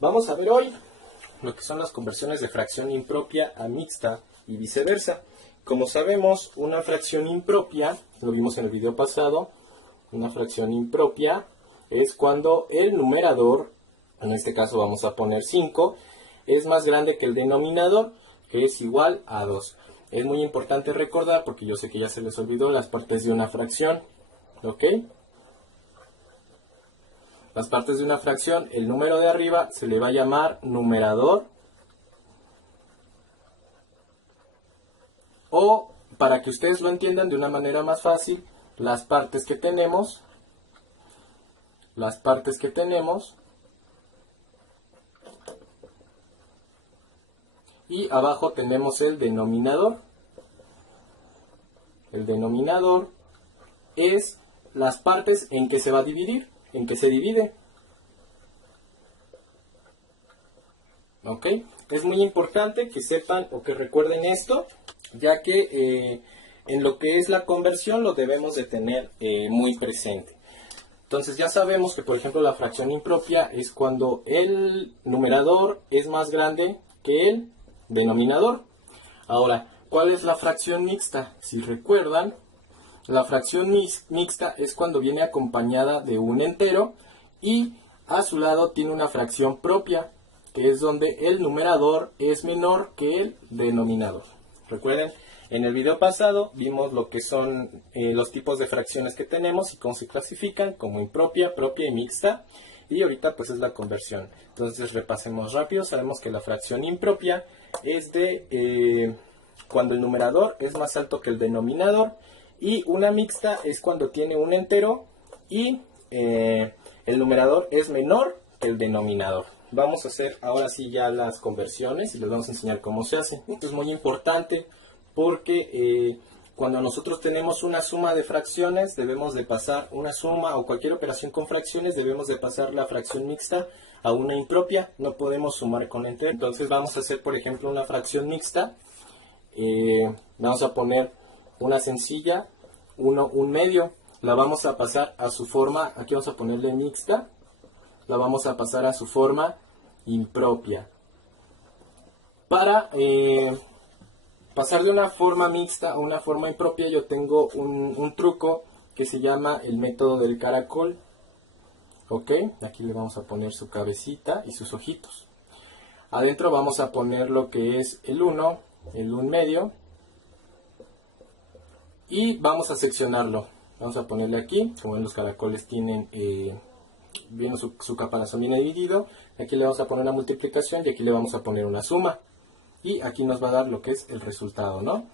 Vamos a ver hoy lo que son las conversiones de fracción impropia a mixta y viceversa. Como sabemos, una fracción impropia, lo vimos en el video pasado, una fracción impropia es cuando el numerador, en este caso vamos a poner 5, es más grande que el denominador, que es igual a 2. Es muy importante recordar, porque yo sé que ya se les olvidó, las partes de una fracción, ¿ok? Las partes de una fracción, el número de arriba se le va a llamar numerador, o para que ustedes lo entiendan de una manera más fácil, las partes que tenemos, y abajo tenemos el denominador. El denominador es las partes en que se va a dividir, en que se divide. ¿Ok? Es muy importante que sepan o que recuerden esto, ya que en lo que es la conversión lo debemos de tener muy presente. Entonces ya sabemos que, por ejemplo, la fracción impropia es cuando el numerador es más grande que el denominador. Ahora, ¿cuál es la fracción mixta? Si recuerdan, la fracción mixta es cuando viene acompañada de un entero y a su lado tiene una fracción propia, que es donde el numerador es menor que el denominador. Recuerden, en el video pasado vimos lo que son los tipos de fracciones que tenemos y cómo se clasifican como impropia, propia y mixta. Y ahorita pues es la conversión. Entonces repasemos rápido. Sabemos que la fracción impropia es de cuando el numerador es más alto que el denominador. Y una mixta es cuando tiene un entero y el numerador es menor que el denominador. Vamos a hacer ahora sí ya las conversiones y les vamos a enseñar cómo se hace. Esto es muy importante porque cuando nosotros tenemos una suma de fracciones debemos de pasar una suma o cualquier operación con fracciones, debemos de pasar la fracción mixta a una impropia. No podemos sumar con entero. Entonces vamos a hacer, por ejemplo, una fracción mixta. Vamos a poner una sencilla, 1/1 la vamos a pasar a su forma, aquí vamos a ponerle mixta, la vamos a pasar a su forma impropia. Para pasar de una forma mixta a una forma impropia yo tengo un truco que se llama el método del caracol. Ok, aquí le vamos a poner su cabecita y sus ojitos. Adentro vamos a poner lo que es el 1, el 1/2. Y vamos a seccionarlo. Vamos a ponerle aquí, como ven los caracoles tienen, viene su caparazón viene dividido. Aquí le vamos a poner una multiplicación y aquí le vamos a poner una suma. Y aquí nos va a dar lo que es el resultado, ¿no?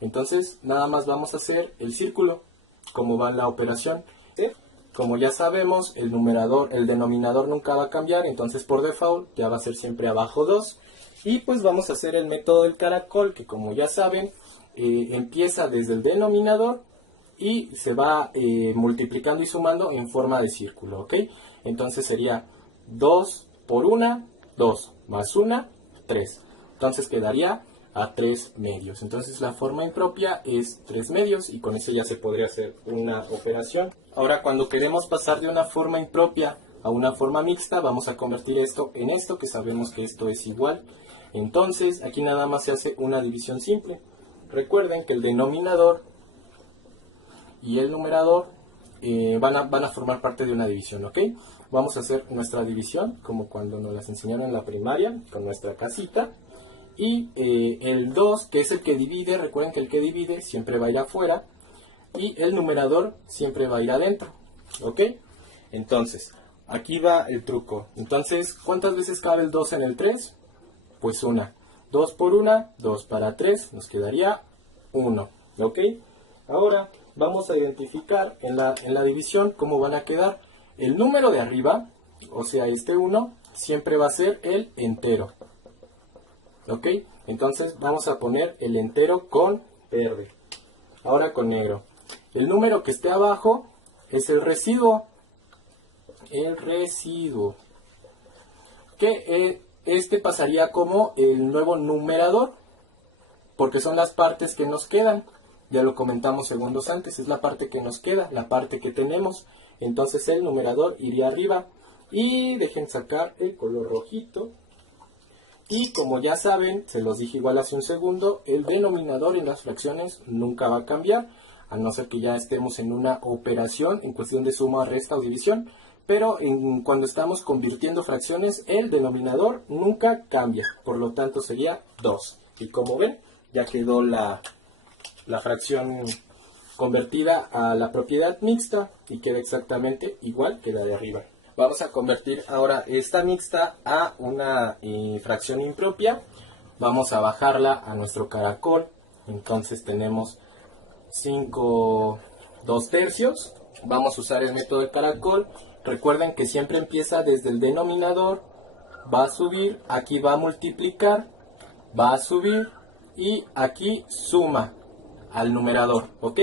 Entonces, nada más vamos a hacer el círculo, como va la operación. ¿Sí? Como ya sabemos, el denominador nunca va a cambiar, entonces por default ya va a ser siempre abajo 2. Y pues vamos a hacer el método del caracol, que como ya saben, empieza desde el denominador y se va multiplicando y sumando en forma de círculo, ¿ok? Entonces sería 2 por 1, 2, más 1, 3. Entonces quedaría a 3 medios. Entonces la forma impropia es 3 medios y con eso ya se podría hacer una operación. Ahora, cuando queremos pasar de una forma impropia a una forma mixta, vamos a convertir esto en esto, que sabemos que esto es igual. Entonces aquí nada más se hace una división simple. Recuerden que el denominador y el numerador van a formar parte de una división, ¿ok? Vamos a hacer nuestra división como cuando nos las enseñaron en la primaria, con nuestra casita. Y el 2, que es el que divide, recuerden que el que divide siempre va a ir afuera. Y el numerador siempre va a ir adentro, ¿ok? Entonces, aquí va el truco. Entonces, ¿cuántas veces cabe el 2 en el 3? Pues una. 2 por 1, 2 para 3, nos quedaría 1, ¿ok? Ahora vamos a identificar en la división cómo van a quedar. El número de arriba, o sea este 1, siempre va a ser el entero, ¿ok? Entonces vamos a poner el entero con verde. Ahora con negro. El número que esté abajo es el residuo. El residuo. Que este pasaría como el nuevo numerador, porque son las partes que nos quedan. Ya lo comentamos segundos antes, es la parte que nos queda, la parte que tenemos. Entonces el numerador iría arriba. Y dejen sacar el color rojito. Y como ya saben, se los dije igual hace un segundo, el denominador en las fracciones nunca va a cambiar, a no ser que ya estemos en una operación en cuestión de suma, resta o división. Pero cuando estamos convirtiendo fracciones, el denominador nunca cambia, por lo tanto sería 2. Y como ven, ya quedó la fracción convertida a la propiedad mixta y queda exactamente igual que la de arriba. Vamos a convertir ahora esta mixta a una fracción impropia. Vamos a bajarla a nuestro caracol. Entonces tenemos 5 2/3. Vamos a usar el método del caracol. Recuerden que siempre empieza desde el denominador. Va a subir, aquí va a multiplicar, va a subir y aquí suma al numerador, ¿ok?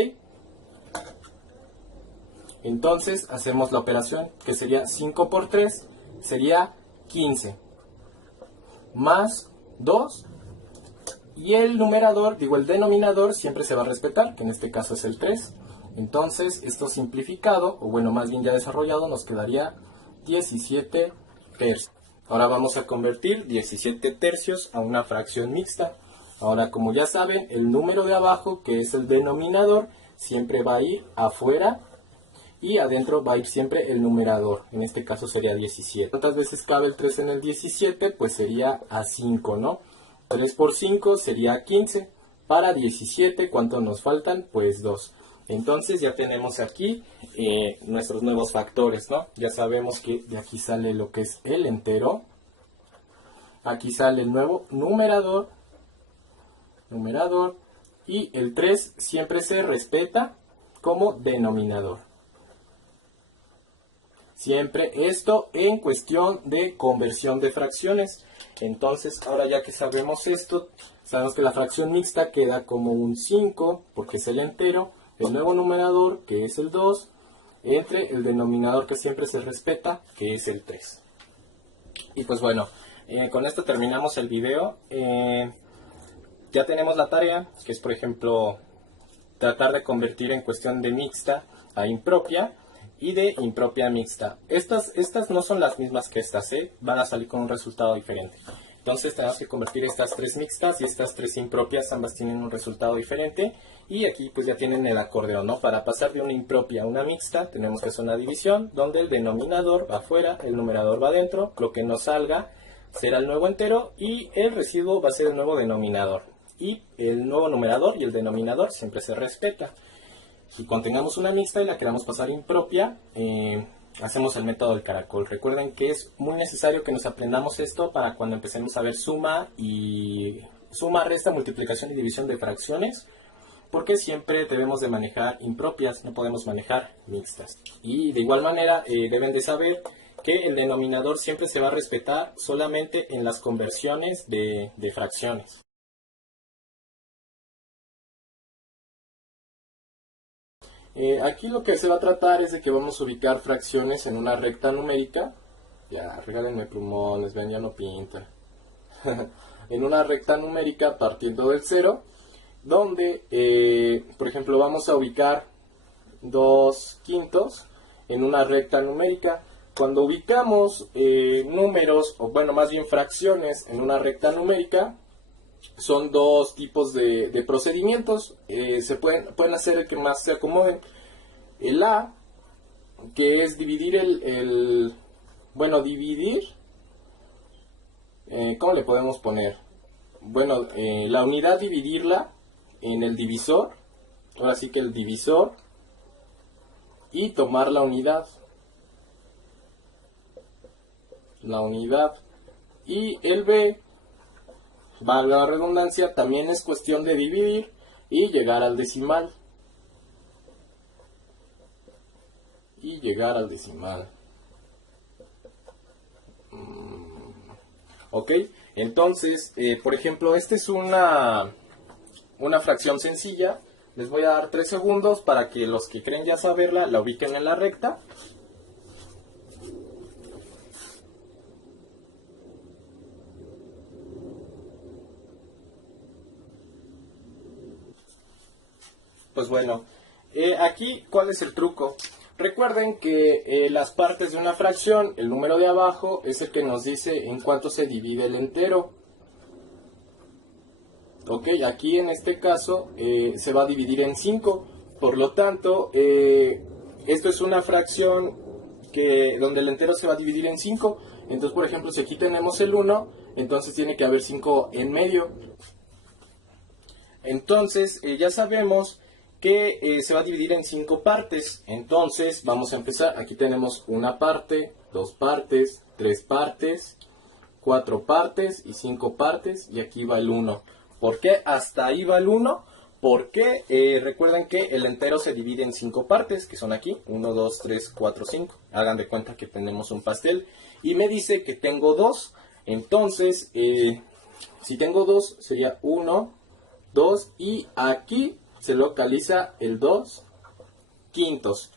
Entonces hacemos la operación que sería 5 por 3, sería 15. Más 2. Y el numerador, digo el denominador, siempre se va a respetar, que en este caso es el 3. Entonces esto simplificado, o bueno, más bien ya desarrollado, nos quedaría 17 tercios. Ahora vamos a convertir 17 tercios a una fracción mixta. Ahora, como ya saben, el número de abajo, que es el denominador, siempre va a ir afuera. Y adentro va a ir siempre el numerador, en este caso sería 17. ¿Cuántas veces cabe el 3 en el 17? Pues sería a 5, ¿no? 3 por 5 sería 15. Para 17, ¿cuántos nos faltan? Pues 2. Entonces ya tenemos aquí nuestros nuevos factores, ¿no? Ya sabemos que de aquí sale lo que es el entero. Aquí sale el nuevo numerador. Y el 3 siempre se respeta como denominador. Siempre esto en cuestión de conversión de fracciones. Entonces, ahora ya que sabemos esto, sabemos que la fracción mixta queda como un 5, porque es el entero, el nuevo numerador, que es el 2, entre el denominador que siempre se respeta, que es el 3. Y pues bueno, con esto terminamos el video. Ya tenemos la tarea, que es por ejemplo, tratar de convertir en cuestión de mixta a impropia. Y de impropia a mixta. Estas no son las mismas que estas, van a salir con un resultado diferente. Entonces tenemos que convertir estas 3 mixtas y estas 3 impropias, ambas tienen un resultado diferente. Y aquí pues ya tienen el acordeón, ¿no? Para pasar de una impropia a una mixta tenemos que hacer una división donde el denominador va afuera, el numerador va adentro, lo que nos salga será el nuevo entero y el residuo va a ser el nuevo denominador. Y el nuevo numerador y el denominador siempre se respeta. Si contengamos una mixta y la queramos pasar impropia, hacemos el método del caracol. Recuerden que es muy necesario que nos aprendamos esto para cuando empecemos a ver suma, resta, multiplicación y división de fracciones, porque siempre debemos de manejar impropias, no podemos manejar mixtas. Y de igual manera deben de saber que el denominador siempre se va a respetar solamente en las conversiones de fracciones. Aquí lo que se va a tratar es de que vamos a ubicar fracciones en una recta numérica. Ya, regálenme plumones, ven, ya no pinta. En una recta numérica partiendo del 0, donde, por ejemplo, vamos a ubicar 2/5 en una recta numérica. Cuando ubicamos números, o bueno, más bien fracciones en una recta numérica, son dos tipos de procedimientos. Se pueden hacer el que más se acomoden. El A, que es dividir dividir, ¿cómo le podemos poner? Bueno, la unidad dividirla en el divisor, ahora sí que el divisor, y tomar la unidad. Y el B, valga la redundancia, también es cuestión de dividir y llegar al decimal. Ok, entonces, por ejemplo, esta es una fracción sencilla. Les voy a dar 3 segundos para que los que creen ya saberla la ubiquen en la recta. Pues bueno, aquí, ¿cuál es el truco? Recuerden que las partes de una fracción, el número de abajo es el que nos dice en cuánto se divide el entero. Ok, aquí en este caso se va a dividir en 5. Por lo tanto, esto es una fracción donde el entero se va a dividir en 5. Entonces, por ejemplo, si aquí tenemos el 1, entonces tiene que haber 5 en medio. Entonces, ya sabemos que se va a dividir en 5 partes. Entonces, vamos a empezar. Aquí tenemos una parte, 2 partes, 3 partes, 4 partes y 5 partes. Y aquí va el 1. ¿Por qué hasta ahí va el 1? Porque recuerden que el entero se divide en 5 partes, que son aquí, 1, 2, 3, 4, 5. Hagan de cuenta que tenemos un pastel. Y me dice que tengo 2. Entonces, si tengo 2, sería 1, 2. Y aquí se localiza el 2 quintos.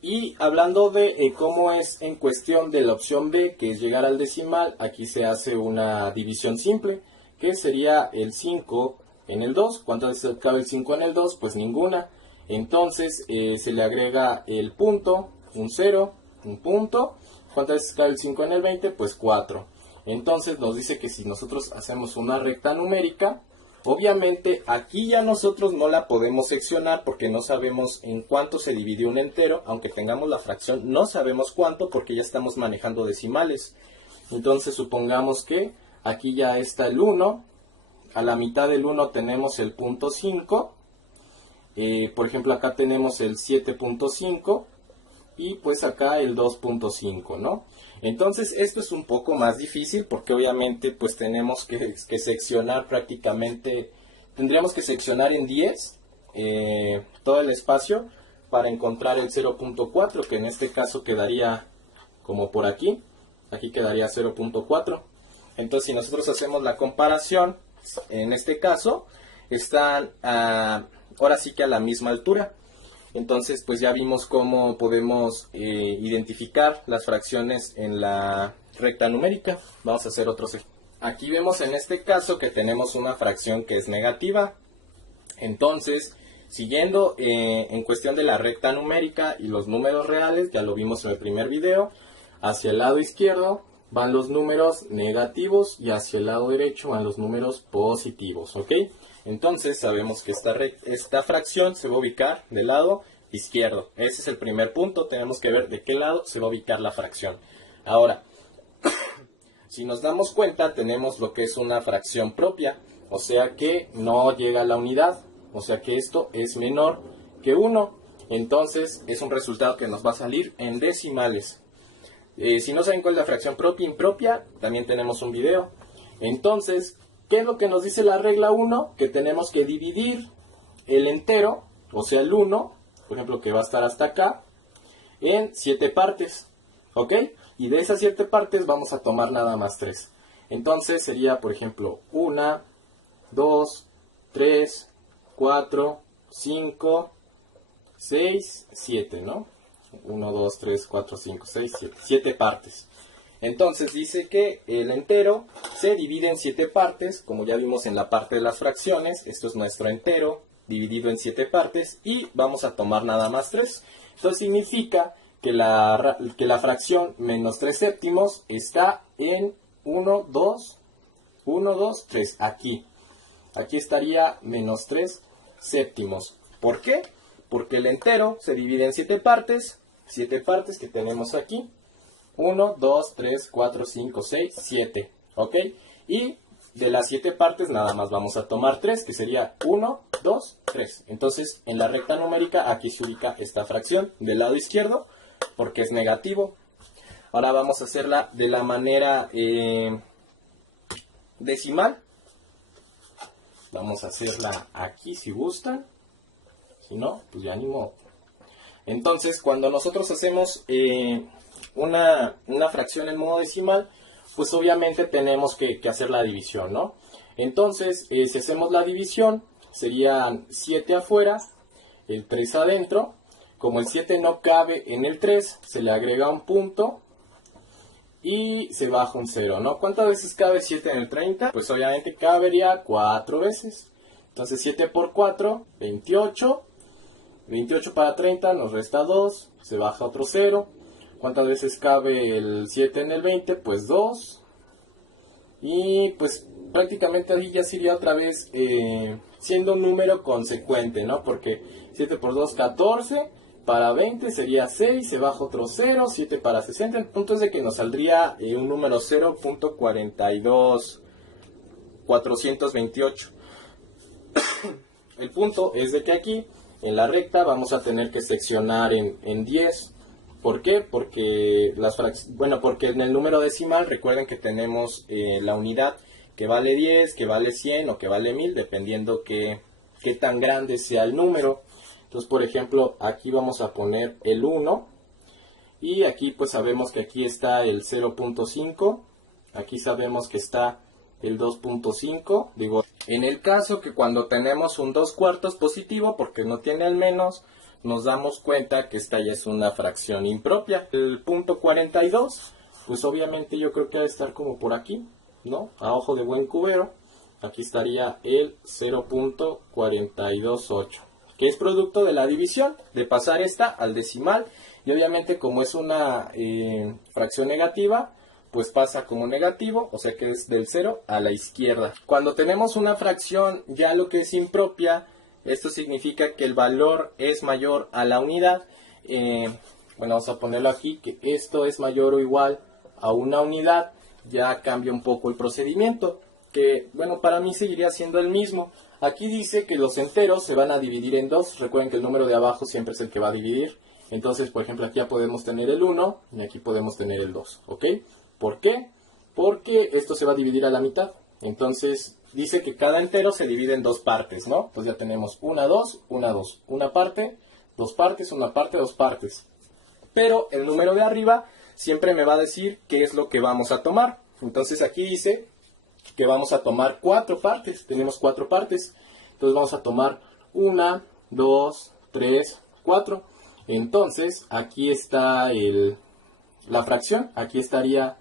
Y hablando de cómo es en cuestión de la opción B, que es llegar al decimal, aquí se hace una división simple, que sería el 5 en el 2. ¿Cuántas veces cabe el 5 en el 2? Pues ninguna. Entonces se le agrega el punto, un 0, un punto. ¿Cuántas veces cabe el 5 en el 20? Pues 4. Entonces nos dice que si nosotros hacemos una recta numérica, obviamente aquí ya nosotros no la podemos seccionar porque no sabemos en cuánto se dividió un entero. Aunque tengamos la fracción, no sabemos cuánto porque ya estamos manejando decimales. Entonces supongamos que aquí ya está el 1, a la mitad del 1 tenemos el punto 5, por ejemplo acá tenemos el 7.5 y pues acá el 2.5, ¿no? Entonces esto es un poco más difícil porque obviamente pues tenemos que seccionar prácticamente, tendríamos que seccionar en 10 todo el espacio para encontrar el 0.4, que en este caso quedaría como por aquí quedaría 0.4. Entonces, si nosotros hacemos la comparación, en este caso, están ahora sí que a la misma altura. Entonces, pues ya vimos cómo podemos identificar las fracciones en la recta numérica. Vamos a hacer otros ejemplos. Aquí vemos en este caso que tenemos una fracción que es negativa. Entonces, siguiendo en cuestión de la recta numérica y los números reales, ya lo vimos en el primer video, hacia el lado izquierdo van los números negativos y hacia el lado derecho van los números positivos, ¿ok? Entonces sabemos que esta fracción se va a ubicar del lado izquierdo. Ese es el primer punto, tenemos que ver de qué lado se va a ubicar la fracción. Ahora, si nos damos cuenta, tenemos lo que es una fracción propia, o sea que no llega a la unidad, o sea que esto es menor que 1. Entonces es un resultado que nos va a salir en decimales. Si no saben cuál es la fracción propia e impropia, también tenemos un video. Entonces, ¿qué es lo que nos dice la regla 1? Que tenemos que dividir el entero, o sea el 1, por ejemplo, que va a estar hasta acá, en 7 partes, ¿ok? Y de esas 7 partes vamos a tomar nada más 3. Entonces sería, por ejemplo, 1, 2, 3, 4, 5, 6, 7, ¿no? 1, 2, 3, 4, 5, 6, 7. 7 partes. Entonces dice que el entero se divide en 7 partes, como ya vimos en la parte de las fracciones. Esto es nuestro entero dividido en 7 partes y vamos a tomar nada más 3. Esto significa que la fracción menos 3 séptimos está en 1, 2, 3. Aquí estaría menos 3 séptimos. ¿Por qué? Porque el entero se divide en 7 partes. 7 partes que tenemos aquí. 1, 2, 3, 4, 5, 6, 7. ¿Ok? Y de las 7 partes nada más vamos a tomar 3, que sería 1, 2, 3. Entonces, en la recta numérica aquí se ubica esta fracción del lado izquierdo porque es negativo. Ahora vamos a hacerla de la manera decimal. Vamos a hacerla aquí si gustan. Si no, pues ya ni modo. Entonces, cuando nosotros hacemos una fracción en modo decimal, pues obviamente tenemos que hacer la división, ¿no? Entonces, si hacemos la división, serían 7 afuera, el 3 adentro. Como el 7 no cabe en el 3, se le agrega un punto y se baja un 0, ¿no? ¿Cuántas veces cabe 7 en el 30? Pues obviamente cabería 4 veces. Entonces 7 por 4, 28. 28 para 30 nos resta 2, se baja otro 0. ¿Cuántas veces cabe el 7 en el 20? Pues 2. Y pues prácticamente ahí ya sería otra vez siendo un número consecuente, ¿no? Porque 7 por 2, 14, para 20 sería 6, se baja otro 0, 7 para 60, el punto es de que nos saldría un número 0.42428. El punto es de que aquí, en la recta, vamos a tener que seccionar en 10. ¿Por qué? Porque porque en el número decimal recuerden que tenemos la unidad que vale 10, que vale 100 o que vale 1000, dependiendo qué tan grande sea el número. Entonces, por ejemplo, aquí vamos a poner el 1 y aquí pues sabemos que aquí está el 0.5, aquí sabemos que está el 2.5, digo, en el caso que cuando tenemos un 2/4 positivo, porque no tiene al menos, nos damos cuenta que esta ya es una fracción impropia. El punto 42, pues obviamente yo creo que ha de estar como por aquí, ¿no? A ojo de buen cubero, aquí estaría el 0.428, que es producto de la división, de pasar esta al decimal, y obviamente como es una fracción negativa, pues pasa como negativo, o sea que es del 0 a la izquierda. Cuando tenemos una fracción ya lo que es impropia, esto significa que el valor es mayor a la unidad. Bueno, vamos a ponerlo aquí, que esto es mayor o igual a una unidad. Ya cambia un poco el procedimiento, que bueno, para mí seguiría siendo el mismo. Aquí dice que los enteros se van a dividir en 2. Recuerden que el número de abajo siempre es el que va a dividir. Entonces, por ejemplo, aquí ya podemos tener el 1 y aquí podemos tener el 2, ¿ok? ¿Por qué? Porque esto se va a dividir a la mitad. Entonces, dice que cada entero se divide en 2 partes, ¿no? Entonces ya tenemos 1, 2, 1, 2. Una parte, 2 partes, una parte, 2 partes. Pero el número de arriba siempre me va a decir qué es lo que vamos a tomar. Entonces aquí dice que vamos a tomar 4 partes. Tenemos 4 partes. Entonces vamos a tomar 1, 2, 3, 4. Entonces aquí está la fracción. Aquí estaría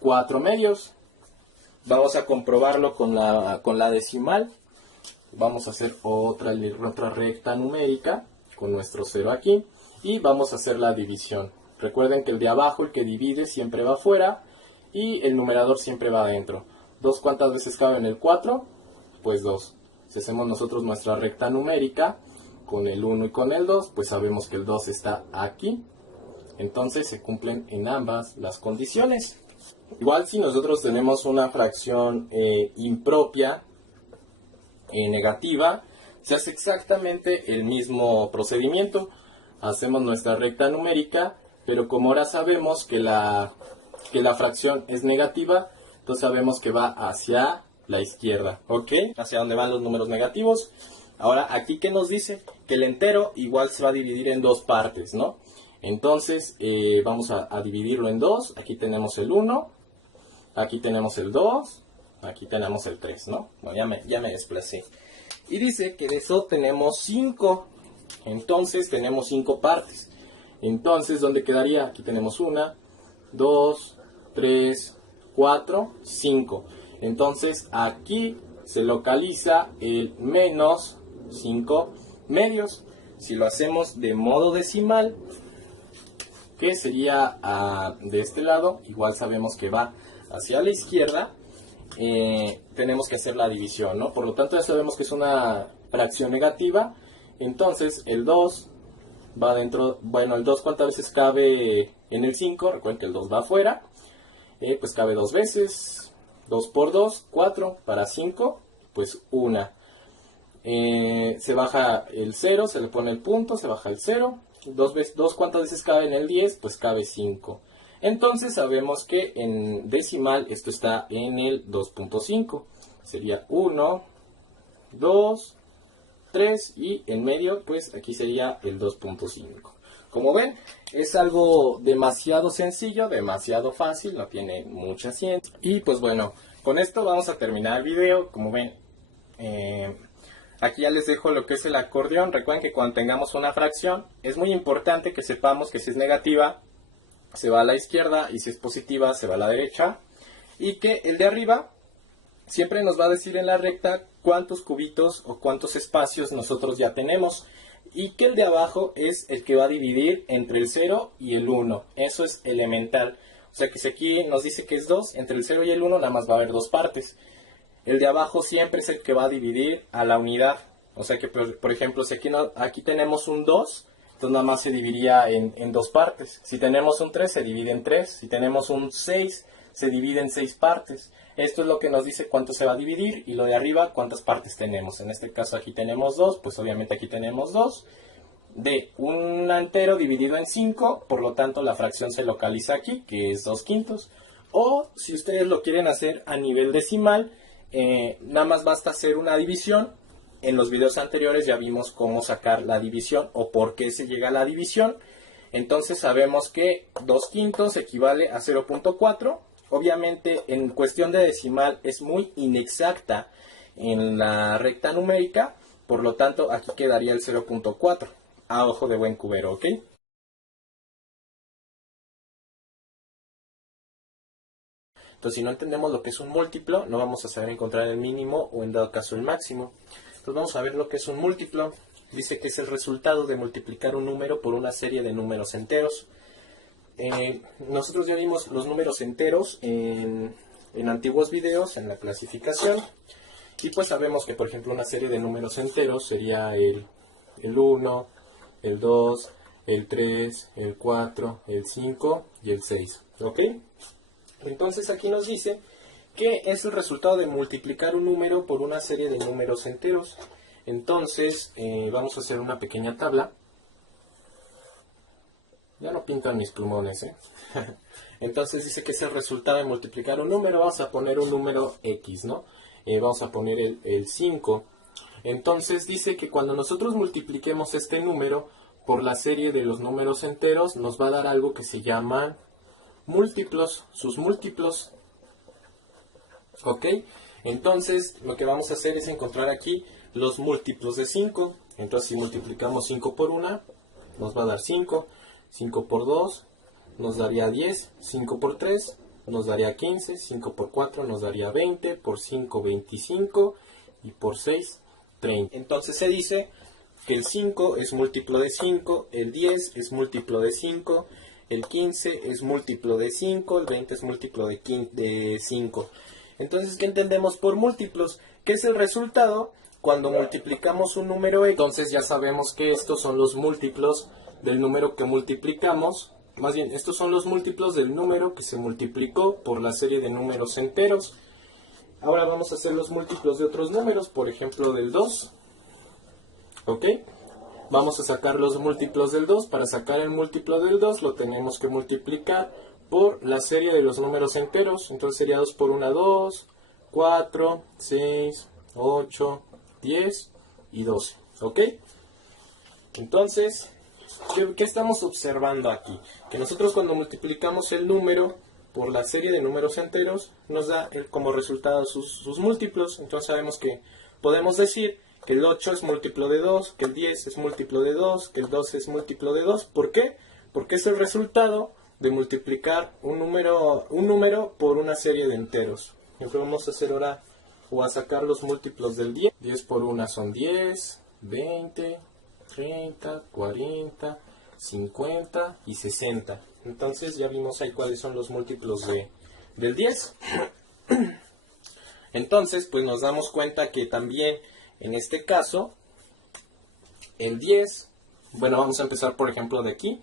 4 medios. Vamos a comprobarlo con la decimal. Vamos a hacer otra recta numérica con nuestro 0 aquí. Y vamos a hacer la división. Recuerden que el de abajo, el que divide, siempre va afuera. Y el numerador siempre va adentro. 2, ¿cuántas veces cabe en el 4? Pues 2. Si hacemos nosotros nuestra recta numérica con el 1 y con el 2, pues sabemos que el 2 está aquí. Entonces se cumplen en ambas las condiciones. Igual si nosotros tenemos una fracción impropia, negativa, se hace exactamente el mismo procedimiento. Hacemos nuestra recta numérica, pero como ahora sabemos que la fracción es negativa, entonces sabemos que va hacia la izquierda, ¿ok? Hacia donde van los números negativos. Ahora, aquí ¿qué nos dice? Que el entero igual se va a dividir en 2 partes, ¿no? Entonces, vamos a dividirlo en 2. Aquí tenemos el 1, aquí tenemos el 2, aquí tenemos el 3, ¿no? Bueno, ya me desplacé. Y dice que de eso tenemos 5. Entonces, tenemos 5 partes. Entonces, ¿dónde quedaría? Aquí tenemos 1, 2, 3, 4, 5. Entonces, aquí se localiza el menos 5 medios. Si lo hacemos de modo decimal, que sería de este lado, igual sabemos que va hacia la izquierda, tenemos que hacer la división, ¿no? Por lo tanto ya sabemos que es una fracción negativa, entonces el 2 va dentro, bueno, el 2 ¿cuántas veces cabe en el 5? Recuerden que el 2 va afuera, pues cabe 2 veces, 2 por 2, 4, para 5, pues 1. Se baja el 0, se le pone el punto, se baja el 0. 2 ¿cuántas veces cabe en el 10? Pues cabe 5. Entonces sabemos que en decimal esto está en el 2.5. Sería 1, 2, 3 y en medio pues aquí sería el 2.5. Como ven, es algo demasiado sencillo, demasiado fácil, no tiene mucha ciencia. Y pues bueno, con esto vamos a terminar el video. Como ven, aquí ya les dejo lo que es el acordeón. Recuerden que cuando tengamos una fracción es muy importante que sepamos que si es negativa se va a la izquierda y si es positiva se va a la derecha. Y que el de arriba siempre nos va a decir en la recta cuántos cubitos o cuántos espacios nosotros ya tenemos. y que el de abajo es el que va a dividir entre el 0 y el 1. Eso es elemental. O sea que si aquí nos dice que es 2, entre el 0 y el 1 nada más va a haber dos partes. El de abajo siempre es el que va a dividir a la unidad. O sea que, por ejemplo, si aquí tenemos un 2, entonces nada más se dividiría en dos partes. Si tenemos un 3, se divide en 3. Si tenemos un 6, se divide en 6 partes. Esto es lo que nos dice cuánto se va a dividir, y lo de arriba cuántas partes tenemos. En este caso aquí tenemos 2, pues obviamente aquí tenemos 2. De un entero dividido en 5, por lo tanto la fracción se localiza aquí, que es 2/5. O si ustedes lo quieren hacer a nivel decimal, nada más basta hacer una división. En los videos anteriores ya vimos cómo sacar la división o por qué se llega a la división. Entonces sabemos que 2/5 equivale a 0.4. Obviamente en cuestión de decimal es muy inexacta en la recta numérica, por lo tanto aquí quedaría el 0.4, a ojo de buen cubero, ¿ok? Entonces si no entendemos lo que es un múltiplo, no vamos a saber encontrar el mínimo o en dado caso el máximo. Entonces vamos a ver lo que es un múltiplo. Dice que es el resultado de multiplicar un número por una serie de números enteros. Nosotros ya vimos los números enteros en antiguos videos, en la clasificación, y pues sabemos que, por ejemplo, una serie de números enteros sería el 1, el 2, el 3, el 4, el 5 y el 6, ¿ok? Entonces aquí nos dice que es el resultado de multiplicar un número por una serie de números enteros. Entonces vamos a hacer una pequeña tabla. Ya no pintan mis plumones, ¿eh? Entonces dice que es el resultado de multiplicar un número. Vamos a poner un número X, ¿no? Vamos a poner el 5. Entonces dice que cuando nosotros multipliquemos este número por la serie de los números enteros, nos va a dar algo que se llaman múltiplos, sus múltiplos. ¿Ok? Entonces lo que vamos a hacer es encontrar aquí los múltiplos de 5. Entonces si multiplicamos 5 por 1, nos va a dar 5. 5 por 2 nos daría 10, 5 por 3 nos daría 15, 5 por 4 nos daría 20, por 5 25 y por 6 30. Entonces se dice que el 5 es múltiplo de 5, el 10 es múltiplo de 5, el 15 es múltiplo de 5, el 20 es múltiplo de 5. Entonces, ¿qué entendemos por múltiplos? ¿Qué es el resultado cuando multiplicamos un número X? Entonces ya sabemos que estos son los múltiplos del número que multiplicamos. Más bien, estos son los múltiplos del número que se multiplicó por la serie de números enteros. Ahora vamos a hacer los múltiplos de otros números, por ejemplo del 2. ¿Ok? Vamos a sacar los múltiplos del 2. Para sacar el múltiplo del 2 lo tenemos que multiplicar por la serie de los números enteros. Entonces sería 2 por 1, 2, 4, 6, 8, 10 y 12. ¿Ok? Entonces, ¿qué estamos observando aquí? Que nosotros cuando multiplicamos el número por la serie de números enteros, nos da como resultado sus múltiplos. Entonces sabemos que podemos decir que el 8 es múltiplo de 2, que el 10 es múltiplo de 2, que el 12 es múltiplo de 2. ¿Por qué? Porque es el resultado de multiplicar un número por una serie de enteros. Lo que vamos a hacer ahora, o a sacar los múltiplos del 10. 10 por 1 son 10, 20, 30, 40, 50 y 60. Entonces ya vimos ahí cuáles son los múltiplos del 10. Entonces pues nos damos cuenta que también en este caso el 10, bueno, vamos a empezar por ejemplo de aquí.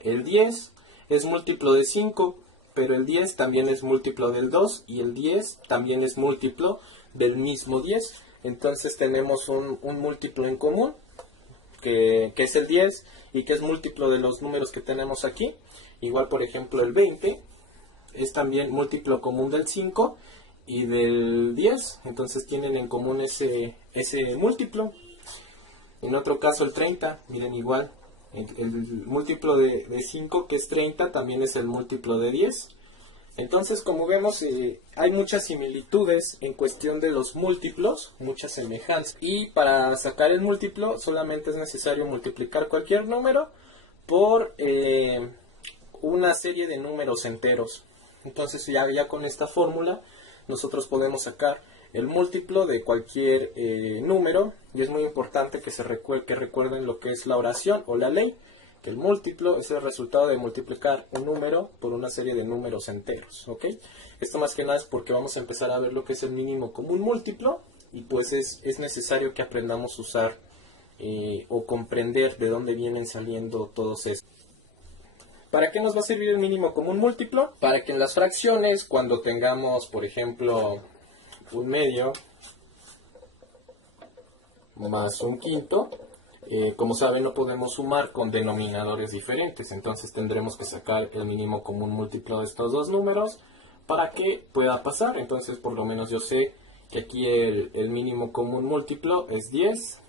El 10 es múltiplo de 5, pero el 10 también es múltiplo del 2 y el 10 también es múltiplo del mismo 10. Entonces tenemos un múltiplo en común, que es el 10 y que es múltiplo de los números que tenemos aquí. Igual, por ejemplo, el 20 es también múltiplo común del 5 y del 10. Entonces tienen en común ese múltiplo. En otro caso el 30, miren igual. El múltiplo de 5, que es 30, también es el múltiplo de 10. Entonces, como vemos, hay muchas similitudes en cuestión de los múltiplos, muchas semejanzas. Y para sacar el múltiplo solamente es necesario multiplicar cualquier número por una serie de números enteros. Entonces ya con esta fórmula nosotros podemos sacar el múltiplo de cualquier número Y es muy importante que que recuerden lo que es la oración o la ley, que el múltiplo es el resultado de multiplicar un número por una serie de números enteros, ¿ok? Esto más que nada es porque vamos a empezar a ver lo que es el mínimo común múltiplo, y pues es necesario que aprendamos a usar o comprender de dónde vienen saliendo todos estos. ¿Para qué nos va a servir el mínimo común múltiplo? Para que en las fracciones, cuando tengamos, por ejemplo, un medio más un quinto, como saben, no podemos sumar con denominadores diferentes, entonces tendremos que sacar el mínimo común múltiplo de estos dos números para que pueda pasar. Entonces, por lo menos yo sé que aquí el mínimo común múltiplo es 10.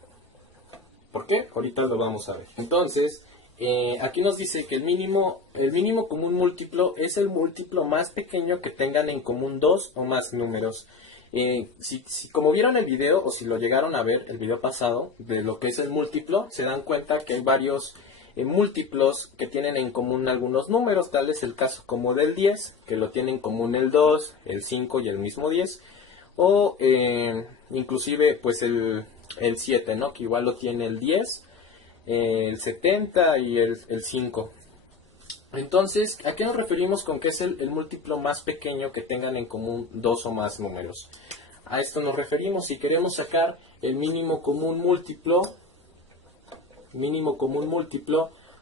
¿Por qué? Ahorita lo vamos a ver. Entonces, aquí nos dice que el mínimo común múltiplo es el múltiplo más pequeño que tengan en común dos o más números. Si como vieron el video, o si lo llegaron a ver, el video pasado, de lo que es el múltiplo, se dan cuenta que hay varios múltiplos que tienen en común algunos números. Tal es el caso como del 10, que lo tienen en común el 2, el 5 y el mismo 10. O inclusive pues el 7, ¿no? Que igual lo tiene el 10, el 70 y el 5. Entonces, ¿a qué nos referimos con que es el múltiplo más pequeño que tengan en común dos o más números? A esto nos referimos. Si queremos sacar el mínimo común múltiplo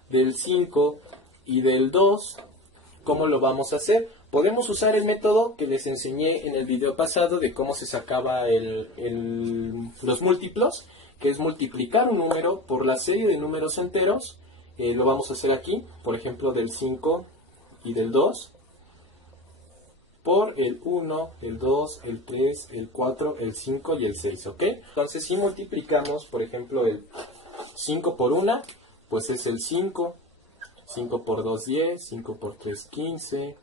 del 5 y del 2, ¿cómo lo vamos a hacer? Podemos usar el método que les enseñé en el video pasado de cómo se sacaba los múltiplos, que es multiplicar un número por la serie de números enteros. Lo vamos a hacer aquí, por ejemplo, del 5 y del 2, por el 1, el 2, el 3, el 4, el 5 y el 6, ¿ok? Entonces, si multiplicamos, por ejemplo, el 5 por 1, pues es el 5, 5 por 2, 10, 5 por 3, 15,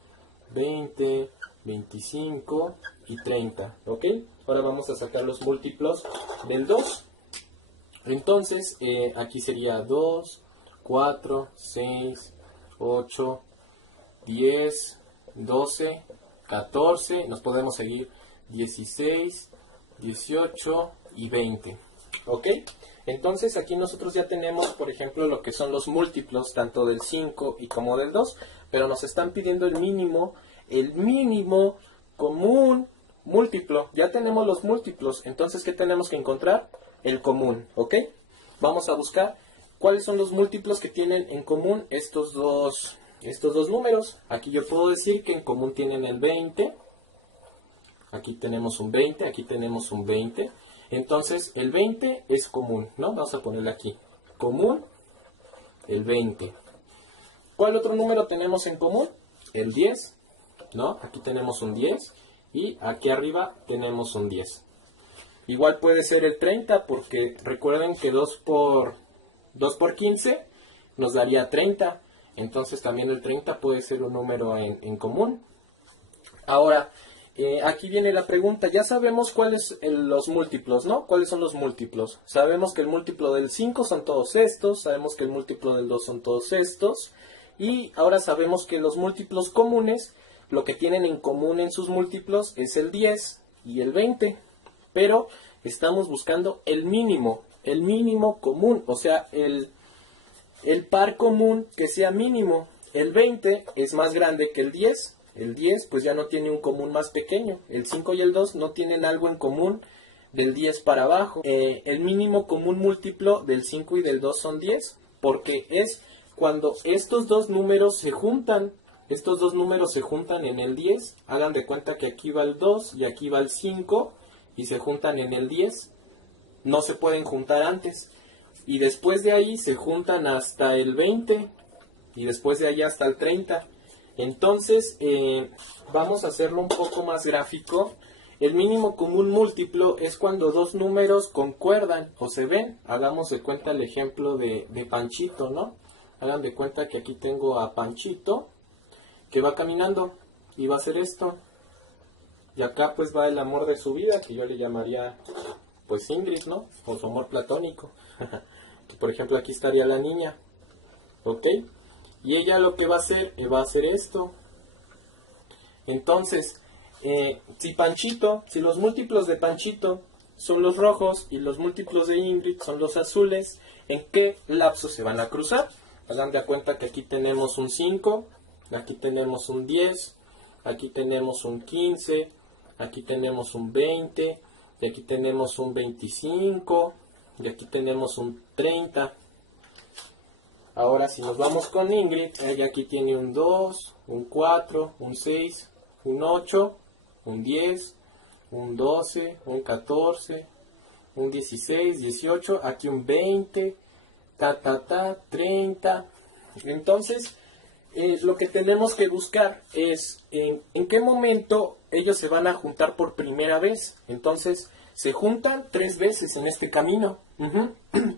20, 25 y 30, ¿ok? Ahora vamos a sacar los múltiplos del 2. Entonces, aquí sería 2, 4, 6, 8, 10, 12, 14, nos podemos seguir 16, 18 y 20, ¿ok? Entonces aquí nosotros ya tenemos, por ejemplo, lo que son los múltiplos tanto del 5 y como del 2, pero nos están pidiendo el mínimo común múltiplo. Ya tenemos los múltiplos, entonces ¿qué tenemos que encontrar? El común, ¿ok? Vamos a buscar cuáles son los múltiplos que tienen en común estos dos números. Aquí yo puedo decir que en común tienen el 20. Aquí tenemos un 20, aquí tenemos un 20. Entonces el 20 es común, ¿no? Vamos a ponerle aquí. Común, el 20. ¿Cuál otro número tenemos en común? El 10, ¿no? Aquí tenemos un 10 y aquí arriba tenemos un 10. Igual puede ser el 30 porque recuerden que 2 por 15 nos daría 30. Entonces también el 30 puede ser un número en común. Ahora, aquí viene la pregunta. Ya sabemos cuáles los múltiplos, ¿no? ¿Cuáles son los múltiplos? Sabemos que el múltiplo del 5 son todos estos. Sabemos que el múltiplo del 2 son todos estos. Y ahora sabemos que los múltiplos comunes, lo que tienen en común en sus múltiplos es el 10 y el 20. Pero estamos buscando el mínimo común, o sea, el par común que sea mínimo. El 20 es más grande que el 10. El 10 pues ya no tiene un común más pequeño. El 5 y el 2 no tienen algo en común del 10 para abajo. El mínimo común múltiplo del 5 y del 2 son 10, porque es cuando estos dos números se juntan. Estos dos números se juntan en el 10. Hagan de cuenta que aquí va el 2 y aquí va el 5 y se juntan en el 10. No se pueden juntar antes. Y después de ahí se juntan hasta el 20. Y después de ahí hasta el 30. Entonces, vamos a hacerlo un poco más gráfico. El mínimo común múltiplo es cuando dos números concuerdan o se ven. Hagamos de cuenta el ejemplo de Panchito, ¿no? Hagan de cuenta que aquí tengo a Panchito que va caminando y va a hacer esto. Y acá pues va el amor de su vida, que yo le llamaría pues Ingrid, ¿no? O su amor platónico. Que por ejemplo aquí estaría la niña, ¿ok? Y ella lo que va a hacer esto. Entonces, si los múltiplos de Panchito son los rojos y los múltiplos de Ingrid son los azules, ¿en qué lapso se van a cruzar? Hagan de cuenta que aquí tenemos un 5, aquí tenemos un 10, aquí tenemos un 15, aquí tenemos un 20, y aquí tenemos un 25, y aquí tenemos un 30. Ahora si nos vamos con Ingrid, ella aquí tiene un 2, un 4, un 6, un 8, un 10, un 12, un 14, un 16, 18, aquí un 20, 30. Entonces, lo que tenemos que buscar es en qué momento ellos se van a juntar por primera vez. Entonces, se juntan 3 veces en este camino.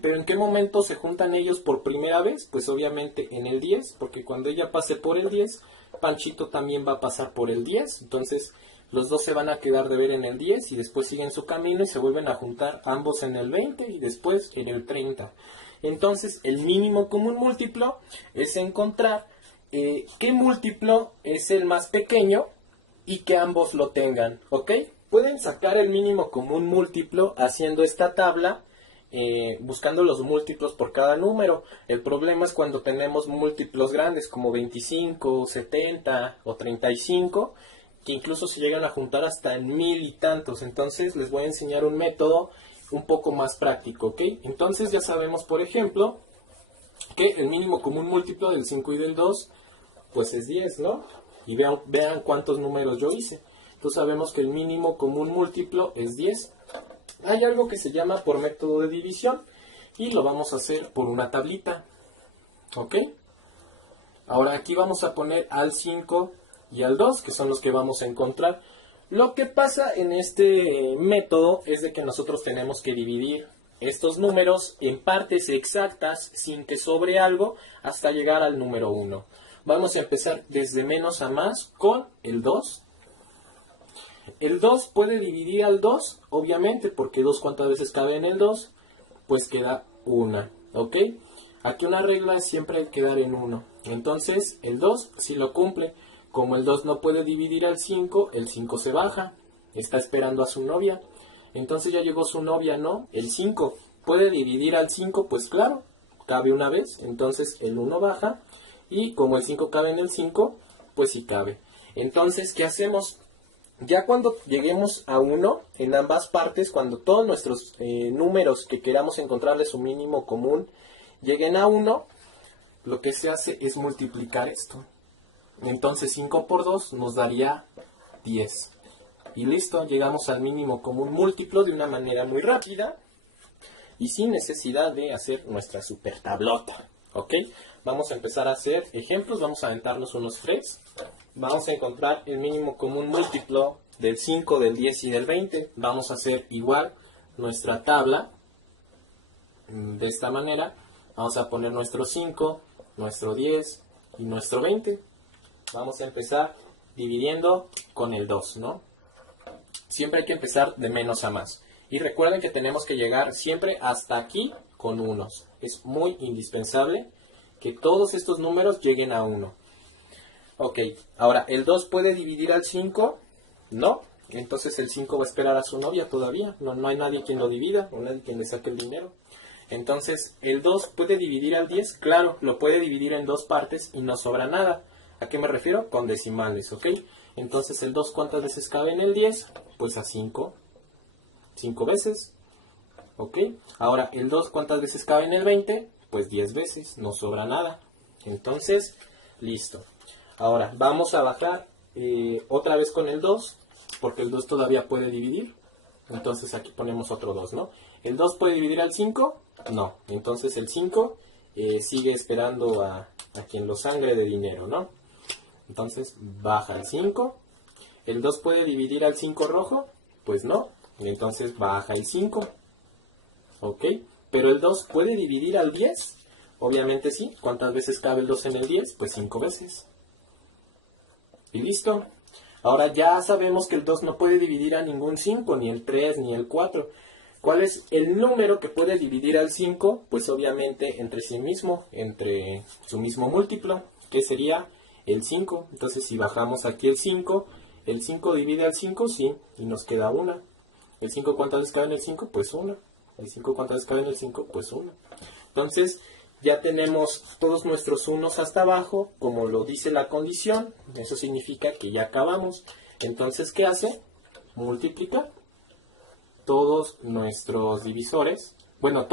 Pero ¿en qué momento se juntan ellos por primera vez? Pues obviamente en el 10, porque cuando ella pase por el 10, Panchito también va a pasar por el 10. Entonces, los dos se van a quedar de ver en el 10 y después siguen su camino y se vuelven a juntar ambos en el 20 y después en el 30. Entonces, el mínimo común múltiplo es encontrar qué múltiplo es el más pequeño y que ambos lo tengan, ¿ok? Pueden sacar el mínimo común múltiplo haciendo esta tabla, buscando los múltiplos por cada número. El problema es cuando tenemos múltiplos grandes como 25, 70 o 35, que incluso se llegan a juntar hasta en 1000 y tantos. Entonces les voy a enseñar un método un poco más práctico, ¿ok? Entonces ya sabemos, por ejemplo, que el mínimo común múltiplo del 5 y del 2, pues es 10, ¿no? Y vean cuántos números yo hice. Entonces sabemos que el mínimo común múltiplo es 10. Hay algo que se llama por método de división y lo vamos a hacer por una tablita, ¿ok? Ahora aquí vamos a poner al 5 y al 2, que son los que vamos a encontrar. Lo que pasa en este método es de que nosotros tenemos que dividir estos números en partes exactas sin que sobre algo hasta llegar al número 1. Vamos a empezar desde menos a más con el 2. El 2 puede dividir al 2, obviamente, porque 2 ¿cuántas veces cabe en el 2? Pues queda 1, ¿ok? Aquí una regla es siempre quedar en 1. Entonces, el 2 sí lo cumple. Como el 2 no puede dividir al 5, el 5 se baja. Está esperando a su novia. Entonces ya llegó su novia, ¿no? El 5 puede dividir al 5, pues claro, cabe una vez. Entonces el 1 baja. Y como el 5 cabe en el 5, pues sí cabe. Entonces, ¿qué hacemos? Ya cuando lleguemos a 1 en ambas partes, cuando todos nuestros números que queramos encontrarle su mínimo común lleguen a 1, lo que se hace es multiplicar esto. Entonces 5 por 2 nos daría 10. Y listo, llegamos al mínimo común múltiplo de una manera muy rápida y sin necesidad de hacer nuestra super tablota. ¿Ok? Vamos a empezar a hacer ejemplos, vamos a aventarnos unos 3. Vamos a encontrar el mínimo común múltiplo del 5, del 10 y del 20. Vamos a hacer igual nuestra tabla de esta manera. Vamos a poner nuestro 5, nuestro 10 y nuestro 20. Vamos a empezar dividiendo con el 2, ¿no? Siempre hay que empezar de menos a más. Y recuerden que tenemos que llegar siempre hasta aquí con unos. Es muy indispensable que todos estos números lleguen a 1. Ok, ahora, ¿el 2 puede dividir al 5? No. Entonces el 5 va a esperar a su novia todavía. No hay nadie quien lo divida o nadie quien le saque el dinero. Entonces, ¿el 2 puede dividir al 10? Claro, lo puede dividir en 2 partes y no sobra nada. ¿A qué me refiero? Con decimales, ¿ok? Entonces, ¿el 2 cuántas veces cabe en el 10? Pues a 5. 5 veces. ¿Ok? Ahora, ¿el 2 cuántas veces cabe en el 20? Pues 10 veces. No sobra nada. Entonces, listo. Ahora, vamos a bajar otra vez con el 2, porque el 2 todavía puede dividir. Entonces, aquí ponemos otro 2, ¿no? ¿El 2 puede dividir al 5? No. Entonces, el 5 sigue esperando a quien lo sangre de dinero, ¿no? Entonces, baja el 5. ¿El 2 puede dividir al 5 rojo? Pues no. Entonces, baja el 5. ¿Ok? ¿Pero el 2 puede dividir al 10? Obviamente sí. ¿Cuántas veces cabe el 2 en el 10? Pues 5 veces. Y listo. Ahora ya sabemos que el 2 no puede dividir a ningún 5, ni el 3, ni el 4. ¿Cuál es el número que puede dividir al 5? Pues obviamente entre sí mismo, entre su mismo múltiplo, que sería el 5. Entonces si bajamos aquí el 5 divide al 5, sí, y nos queda 1. ¿El 5 cuántas veces cabe en el 5? Pues 1. ¿El 5 cuántas veces cabe en el 5? Pues 1. Entonces, ya tenemos todos nuestros unos hasta abajo, como lo dice la condición. Eso significa que ya acabamos. Entonces, ¿qué hace? Multiplica todos nuestros divisores. Bueno,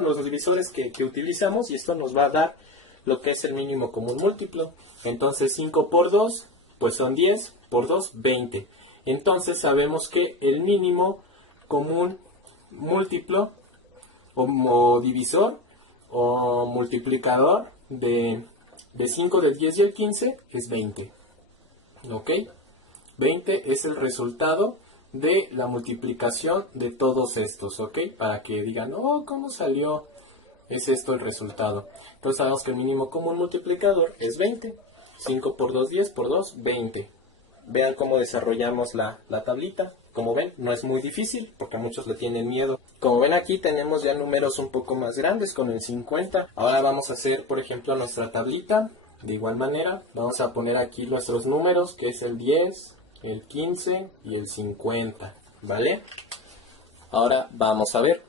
los divisores que utilizamos, y esto nos va a dar lo que es el mínimo común múltiplo. Entonces 5 por 2, pues son 10, por 2, 20. Entonces sabemos que el mínimo común múltiplo o divisor o multiplicador de 5, del 10 y el 15 es 20. ¿Ok? 20 es el resultado de la multiplicación de todos estos, ¿ok? Para que digan, oh, ¿cómo salió? Es esto el resultado. Entonces sabemos que el mínimo común multiplicador es 20. 5 por 2, 10, por 2, 20. Vean cómo desarrollamos la tablita. Como ven, no es muy difícil, porque muchos le tienen miedo. Como ven aquí tenemos ya números un poco más grandes con el 50. Ahora vamos a hacer, por ejemplo, nuestra tablita. De igual manera, vamos a poner aquí nuestros números, que es el 10, el 15 y el 50, ¿vale? Ahora vamos a ver.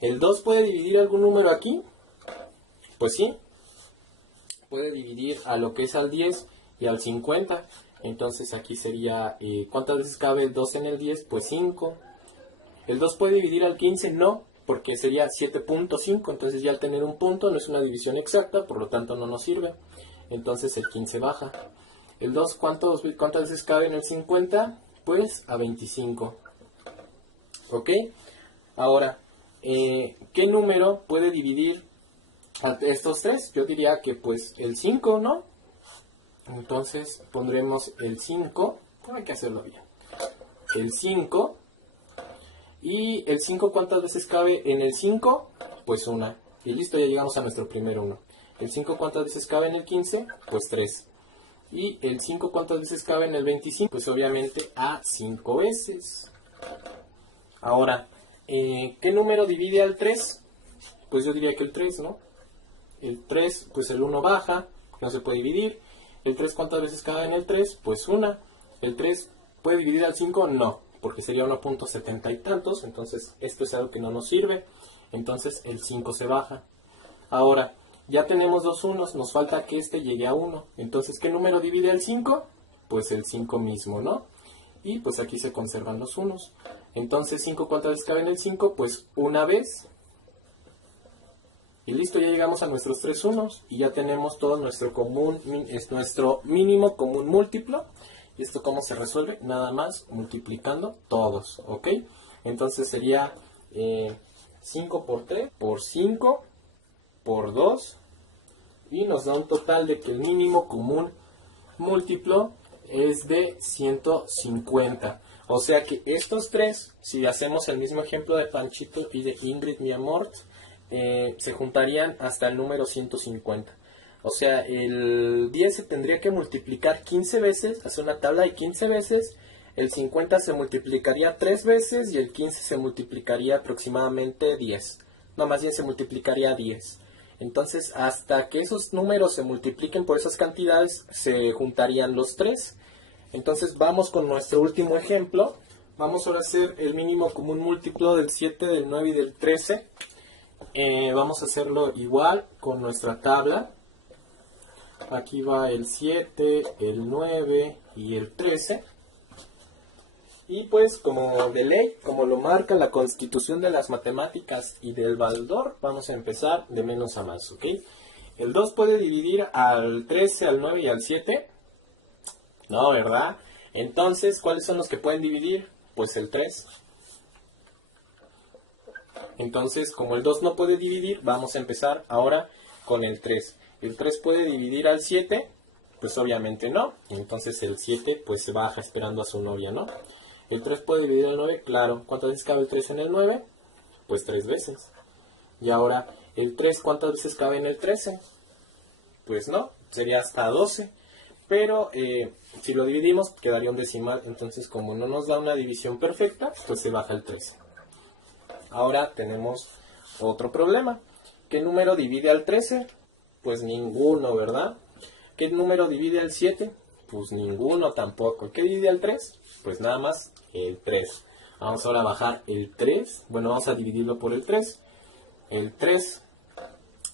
¿El 2 puede dividir algún número aquí? Pues sí. Puede dividir a lo que es al 10 y al 50. Entonces aquí sería, ¿cuántas veces cabe el 2 en el 10? Pues 5. ¿El 2 puede dividir al 15? No, porque sería 7.5. Entonces ya al tener un punto no es una división exacta, por lo tanto no nos sirve. Entonces el 15 baja. ¿El 2 cuántas veces cabe en el 50? Pues a 25. ¿Ok? Ahora, ¿qué número puede dividir a estos tres? Yo diría que pues el 5, ¿no? Entonces pondremos el 5. Hay que hacerlo bien. El 5. ¿Y el 5 cuántas veces cabe en el 5? Pues una. Y listo, ya llegamos a nuestro primer 1. ¿El 5 cuántas veces cabe en el 15? Pues 3. ¿Y el 5 cuántas veces cabe en el 25? Pues obviamente a 5 veces. Ahora, ¿qué número divide al 3? Pues yo diría que el 3, ¿no? El 3, pues el 1 baja, no se puede dividir. ¿El 3 cuántas veces cabe en el 3? Pues una. ¿El 3 puede dividir al 5? No, porque sería 1.70 y tantos, entonces esto es algo que no nos sirve. Entonces el 5 se baja. Ahora, ya tenemos dos unos, nos falta que este llegue a 1. Entonces, ¿qué número divide al 5? Pues el 5 mismo, ¿no? Y pues aquí se conservan los unos. Entonces, 5 ¿cuántas veces cabe en el 5? Pues una vez. Y listo, ya llegamos a nuestros tres unos. Y ya tenemos todo nuestro nuestro mínimo común múltiplo. ¿Y esto cómo se resuelve? Nada más multiplicando todos, ¿ok? Entonces sería 5 por 3, por 5, por 2, y nos da un total de que el mínimo común múltiplo es de 150. O sea que estos tres, si hacemos el mismo ejemplo de Panchito y de Ingrid, mi amor, se juntarían hasta el número 150. O sea, el 10 se tendría que multiplicar 15 veces, hacer una tabla de 15 veces, el 50 se multiplicaría 3 veces y el 15 se multiplicaría aproximadamente 10. No, más bien se multiplicaría 10. Entonces, hasta que esos números se multipliquen por esas cantidades, se juntarían los 3. Entonces, vamos con nuestro último ejemplo. Vamos ahora a hacer el mínimo común múltiplo del 7, del 9 y del 13. Vamos a hacerlo igual con nuestra tabla. Aquí va el 7, el 9 y el 13. Y pues como de ley, como lo marca la Constitución de las Matemáticas y del Baldor, vamos a empezar de menos a más, ¿ok? ¿El 2 puede dividir al 13, al 9 y al 7? No, ¿verdad? Entonces, ¿cuáles son los que pueden dividir? Pues el 3. Entonces, como el 2 no puede dividir, vamos a empezar ahora con el 3. ¿El 3 puede dividir al 7? Pues obviamente no. Entonces el 7 pues se baja esperando a su novia, ¿no? ¿El 3 puede dividir al 9? Claro. ¿Cuántas veces cabe el 3 en el 9? Pues 3 veces. Y ahora, ¿el 3 cuántas veces cabe en el 13? Pues no, sería hasta 12. Pero si lo dividimos quedaría un decimal. Entonces como no nos da una división perfecta, pues se baja el 13. Ahora tenemos otro problema. ¿Qué número divide al 13? Pues ninguno, ¿verdad? ¿Qué número divide al 7? Pues ninguno tampoco. ¿Qué divide al 3? Pues nada más el 3. Vamos ahora a bajar el 3. Bueno, vamos a dividirlo por el 3. El 3.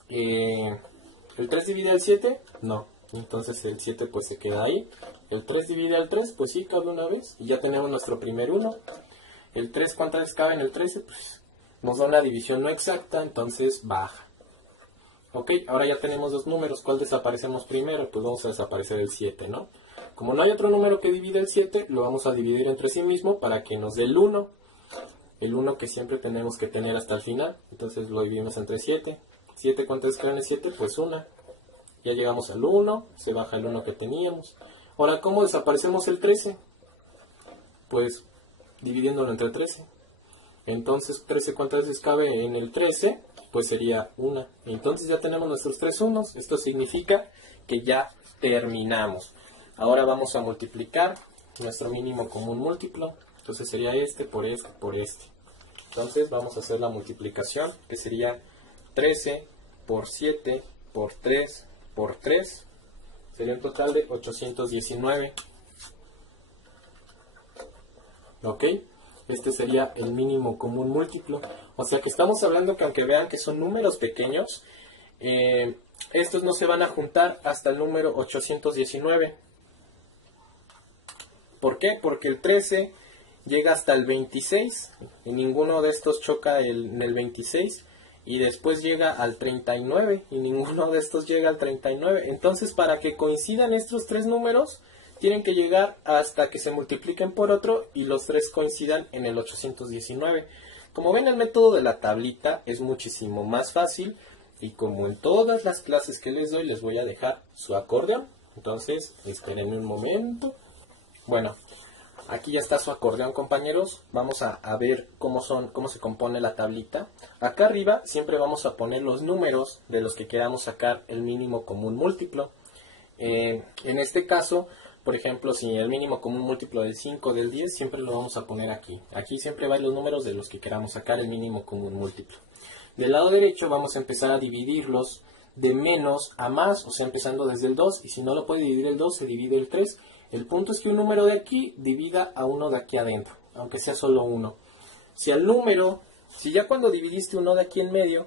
¿El 3 divide al 7? No. Entonces el 7 pues se queda ahí. El 3 divide al 3, pues sí, cabe una vez. Y ya tenemos nuestro primer 1. El 3, ¿cuántas veces cabe en el 13? Pues nos da una división no exacta, entonces baja. Ok, ahora ya tenemos dos números. ¿Cuál desaparecemos primero? Pues vamos a desaparecer el 7, ¿no? Como no hay otro número que divide el 7, lo vamos a dividir entre sí mismo para que nos dé el 1. El 1 que siempre tenemos que tener hasta el final. Entonces lo dividimos entre 7. 7, ¿cuántas veces cabe en el 7? Pues una. Ya llegamos al 1, se baja el 1 que teníamos. Ahora, ¿cómo desaparecemos el 13? Pues dividiéndolo entre 13. Entonces, 13, ¿cuántas veces cabe en el 13? Pues sería 1. Entonces ya tenemos nuestros 3 unos. Esto significa que ya terminamos. Ahora vamos a multiplicar nuestro mínimo común múltiplo. Entonces sería este por este por este. Entonces vamos a hacer la multiplicación, que sería 13 por 7 por 3 por 3. Sería un total de 819. ¿Ok? Este sería el mínimo común múltiplo. O sea que estamos hablando que aunque vean que son números pequeños, estos no se van a juntar hasta el número 819. ¿Por qué? Porque el 13 llega hasta el 26 y ninguno de estos choca en el 26. Y después llega al 39 y ninguno de estos llega al 39. Entonces, para que coincidan estos tres números, tienen que llegar hasta que se multipliquen por otro y los tres coincidan en el 819. Como ven, el método de la tablita es muchísimo más fácil y como en todas las clases que les doy, les voy a dejar su acordeón. Entonces, espérenme un momento. Bueno, aquí ya está su acordeón, compañeros. Vamos a ver cómo se compone la tablita. Acá arriba siempre vamos a poner los números de los que queramos sacar el mínimo común múltiplo. En este caso, por ejemplo, si el mínimo común múltiplo del 5 del 10, siempre lo vamos a poner aquí. Aquí siempre van los números de los que queramos sacar el mínimo común múltiplo. Del lado derecho vamos a empezar a dividirlos de menos a más, o sea, empezando desde el 2. Y si no lo puede dividir el 2, se divide el 3. El punto es que un número de aquí divida a uno de aquí adentro, aunque sea solo uno. Si ya cuando dividiste uno de aquí en medio,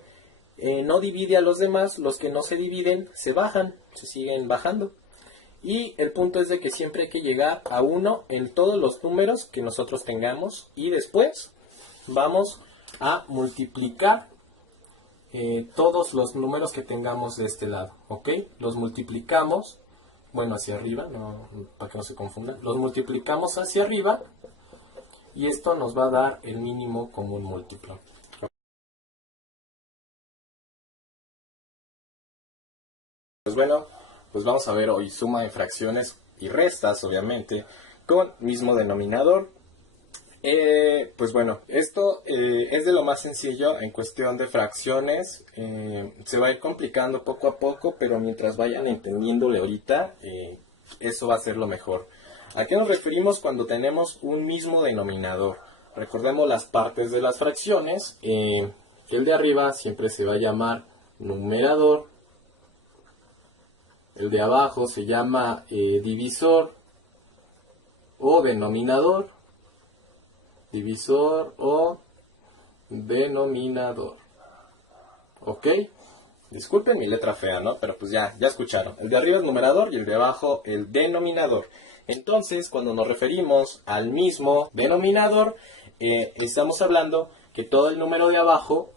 no divide a los demás, los que no se dividen se bajan, se siguen bajando. Y el punto es de que siempre hay que llegar a 1 en todos los números que nosotros tengamos. Y después vamos a multiplicar todos los números que tengamos de este lado. ¿Ok? Los multiplicamos, bueno, hacia arriba, no, para que no se confundan. Los multiplicamos hacia arriba y esto nos va a dar el mínimo común múltiplo. Pues bueno, pues vamos a ver hoy suma de fracciones y restas, obviamente, con mismo denominador. Pues bueno, esto es de lo más sencillo en cuestión de fracciones. Se va a ir complicando poco a poco, pero mientras vayan entendiéndole ahorita, eso va a ser lo mejor. ¿A qué nos referimos cuando tenemos un mismo denominador? Recordemos las partes de las fracciones. El de arriba siempre se va a llamar numerador. El de abajo se llama divisor o denominador. Divisor o denominador. ¿Ok? Disculpen mi letra fea, ¿no? Pero pues ya escucharon. El de arriba el numerador y el de abajo el denominador. Entonces, cuando nos referimos al mismo denominador, estamos hablando que todo el número de abajo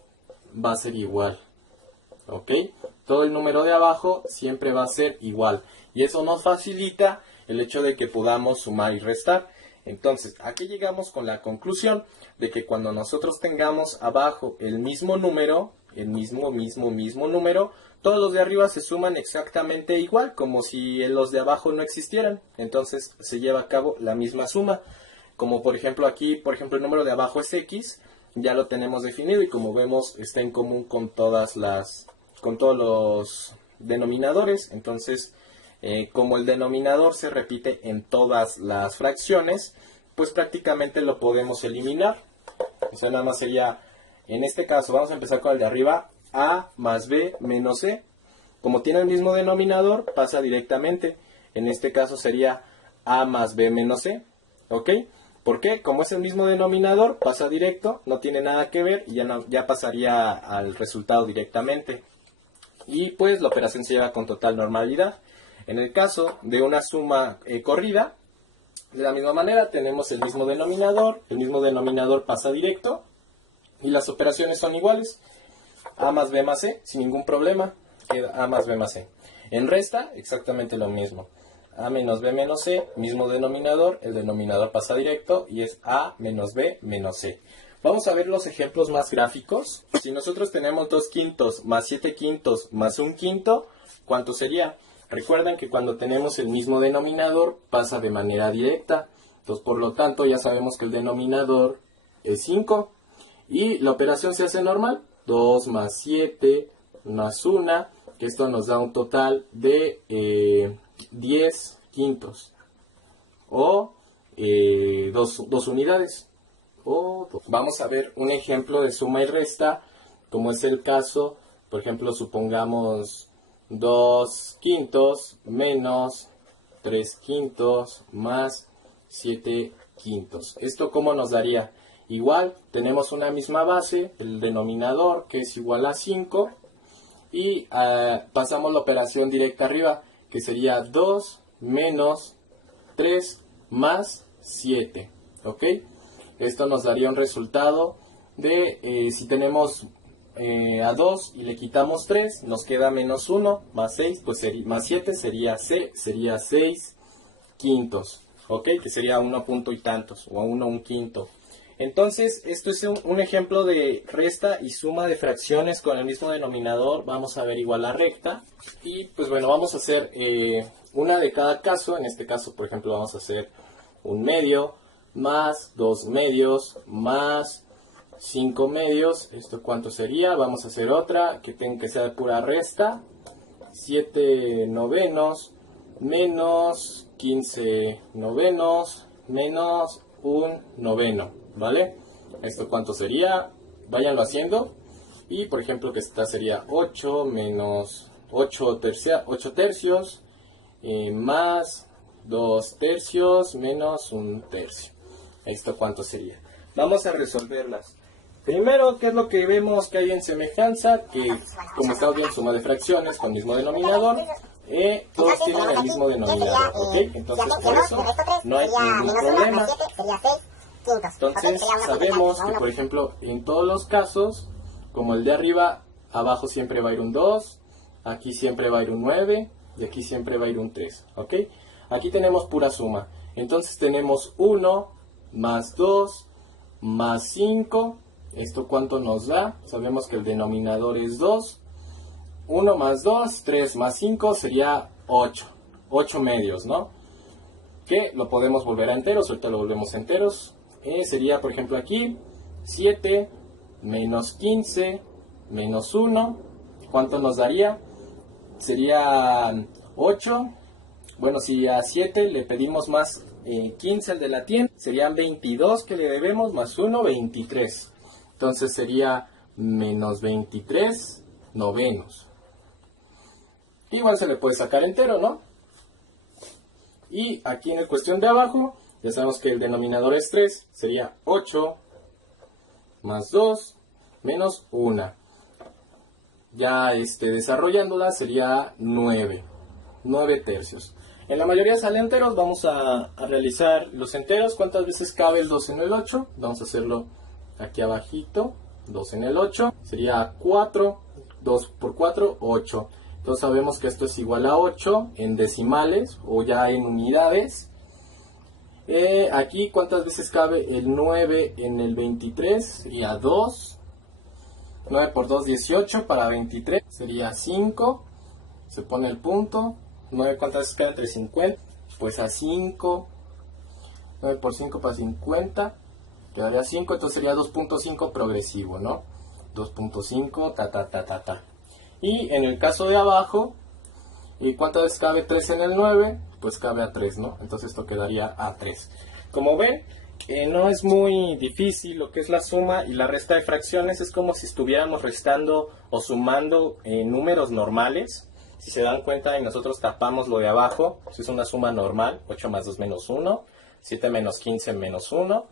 va a ser igual. ¿Ok? Todo el número de abajo siempre va a ser igual. Y eso nos facilita el hecho de que podamos sumar y restar. Entonces, aquí llegamos con la conclusión de que cuando nosotros tengamos abajo el mismo número, el mismo número, todos los de arriba se suman exactamente igual, como si los de abajo no existieran. Entonces, se lleva a cabo la misma suma. Como por ejemplo aquí, el número de abajo es X, ya lo tenemos definido y como vemos está en común con todos los denominadores. Entonces, como el denominador se repite en todas las fracciones, pues prácticamente lo podemos eliminar. Eso nada más sería, en este caso, vamos a empezar con el de arriba, A más B menos C. Como tiene el mismo denominador, pasa directamente. En este caso sería A más B menos C. ¿Ok? ¿Por qué? Como es el mismo denominador, pasa directo, no tiene nada que ver y ya pasaría al resultado directamente. Y pues la operación se lleva con total normalidad. En el caso de una suma corrida, de la misma manera tenemos el mismo denominador pasa directo y las operaciones son iguales. A más B más C, sin ningún problema, queda A más B más C. En resta, exactamente lo mismo. A menos B menos C, mismo denominador, el denominador pasa directo y es A menos B menos C. Vamos a ver los ejemplos más gráficos. Si nosotros tenemos 2 quintos más 7 quintos más 1 quinto, ¿cuánto sería? Recuerden que cuando tenemos el mismo denominador pasa de manera directa. Entonces, por lo tanto, ya sabemos que el denominador es 5. Y la operación se hace normal. 2 más 7 más 1, que esto nos da un total de 10 quintos. O 2 unidades. Vamos a ver un ejemplo de suma y resta, como es el caso, por ejemplo, supongamos 2 quintos menos 3 quintos más 7 quintos. ¿Esto cómo nos daría? Igual, tenemos una misma base, el denominador que es igual a 5 y pasamos la operación directa arriba, que sería 2 menos 3 más 7. ¿Ok? Esto nos daría un resultado de, si tenemos a 2 y le quitamos 3, nos queda menos 1, más 6, pues más 7 sería 6 quintos, ¿ok? Que sería 1 punto y tantos, o 1 un quinto. Entonces, esto es un ejemplo de resta y suma de fracciones con el mismo denominador. Vamos a ver igual la recta. Y pues bueno, vamos a hacer una de cada caso. En este caso, por ejemplo, vamos a hacer 1 medio más 2 medios más 5 medios. ¿Esto cuánto sería? Vamos a hacer otra que sea de pura resta. 7 novenos menos 15 novenos menos 1 noveno. ¿Vale? ¿Esto cuánto sería? Váyanlo haciendo. Y por ejemplo que esta sería 8 menos 8 tercios más 2 tercios menos 1 tercio. ¿Esto cuánto sería? Vamos a resolverlas. Primero, ¿qué es lo que vemos que hay en semejanza? Que como estamos viendo suma de fracciones con mismo denominador, todos tienen el mismo denominador, ¿ok? Entonces por eso no hay ningún problema. Entonces sabemos que, por ejemplo, en todos los casos, como el de arriba, abajo siempre va a ir un 2, aquí siempre va a ir un 9 y aquí siempre va a ir un 3, ¿ok? Aquí tenemos pura suma. Entonces tenemos 1 más 2 más 5. ¿Esto cuánto nos da? Sabemos que el denominador es 2. 1 más 2, 3 más 5 sería 8. 8 medios, ¿no? Que lo podemos volver a enteros. Ahorita lo volvemos a enteros. Sería, por ejemplo, aquí 7 menos 15 menos 1. ¿Cuánto nos daría? Sería 8. Bueno, si a 7 le pedimos más 15 al de la tienda, serían 22 que le debemos más 1, 23. Entonces sería menos 23 novenos. Igual se le puede sacar entero, ¿no? Y aquí en la cuestión de abajo, ya sabemos que el denominador es 3, sería 8 más 2 menos 1. Ya desarrollándola sería 9 tercios. En la mayoría sale enteros, vamos a realizar los enteros. ¿Cuántas veces cabe el 2 en el 8? Vamos a hacerlo aquí abajito. 2 en el 8 sería 4, 2 por 4, 8. Entonces sabemos que esto es igual a 8 en decimales o ya en unidades. Aquí, ¿cuántas veces cabe el 9 en el 23? Sería 2. 9 por 2, 18. Para 23 sería 5. Se pone el punto. 9, ¿cuántas veces cabe entre 50? Pues a 5. 9 por 5 para 50. Quedaría 5. Entonces sería 2.5 progresivo, ¿no? 2.5, ta. Y en el caso de abajo, ¿y cuántas veces cabe 3 en el 9? Pues cabe a 3, ¿no? Entonces esto quedaría a 3. Como ven, no es muy difícil lo que es la suma y la resta de fracciones. Es como si estuviéramos restando o sumando números normales. Si se dan cuenta y nosotros tapamos lo de abajo, pues es una suma normal, 8 más 2 menos 1, 7 menos 15 menos 1,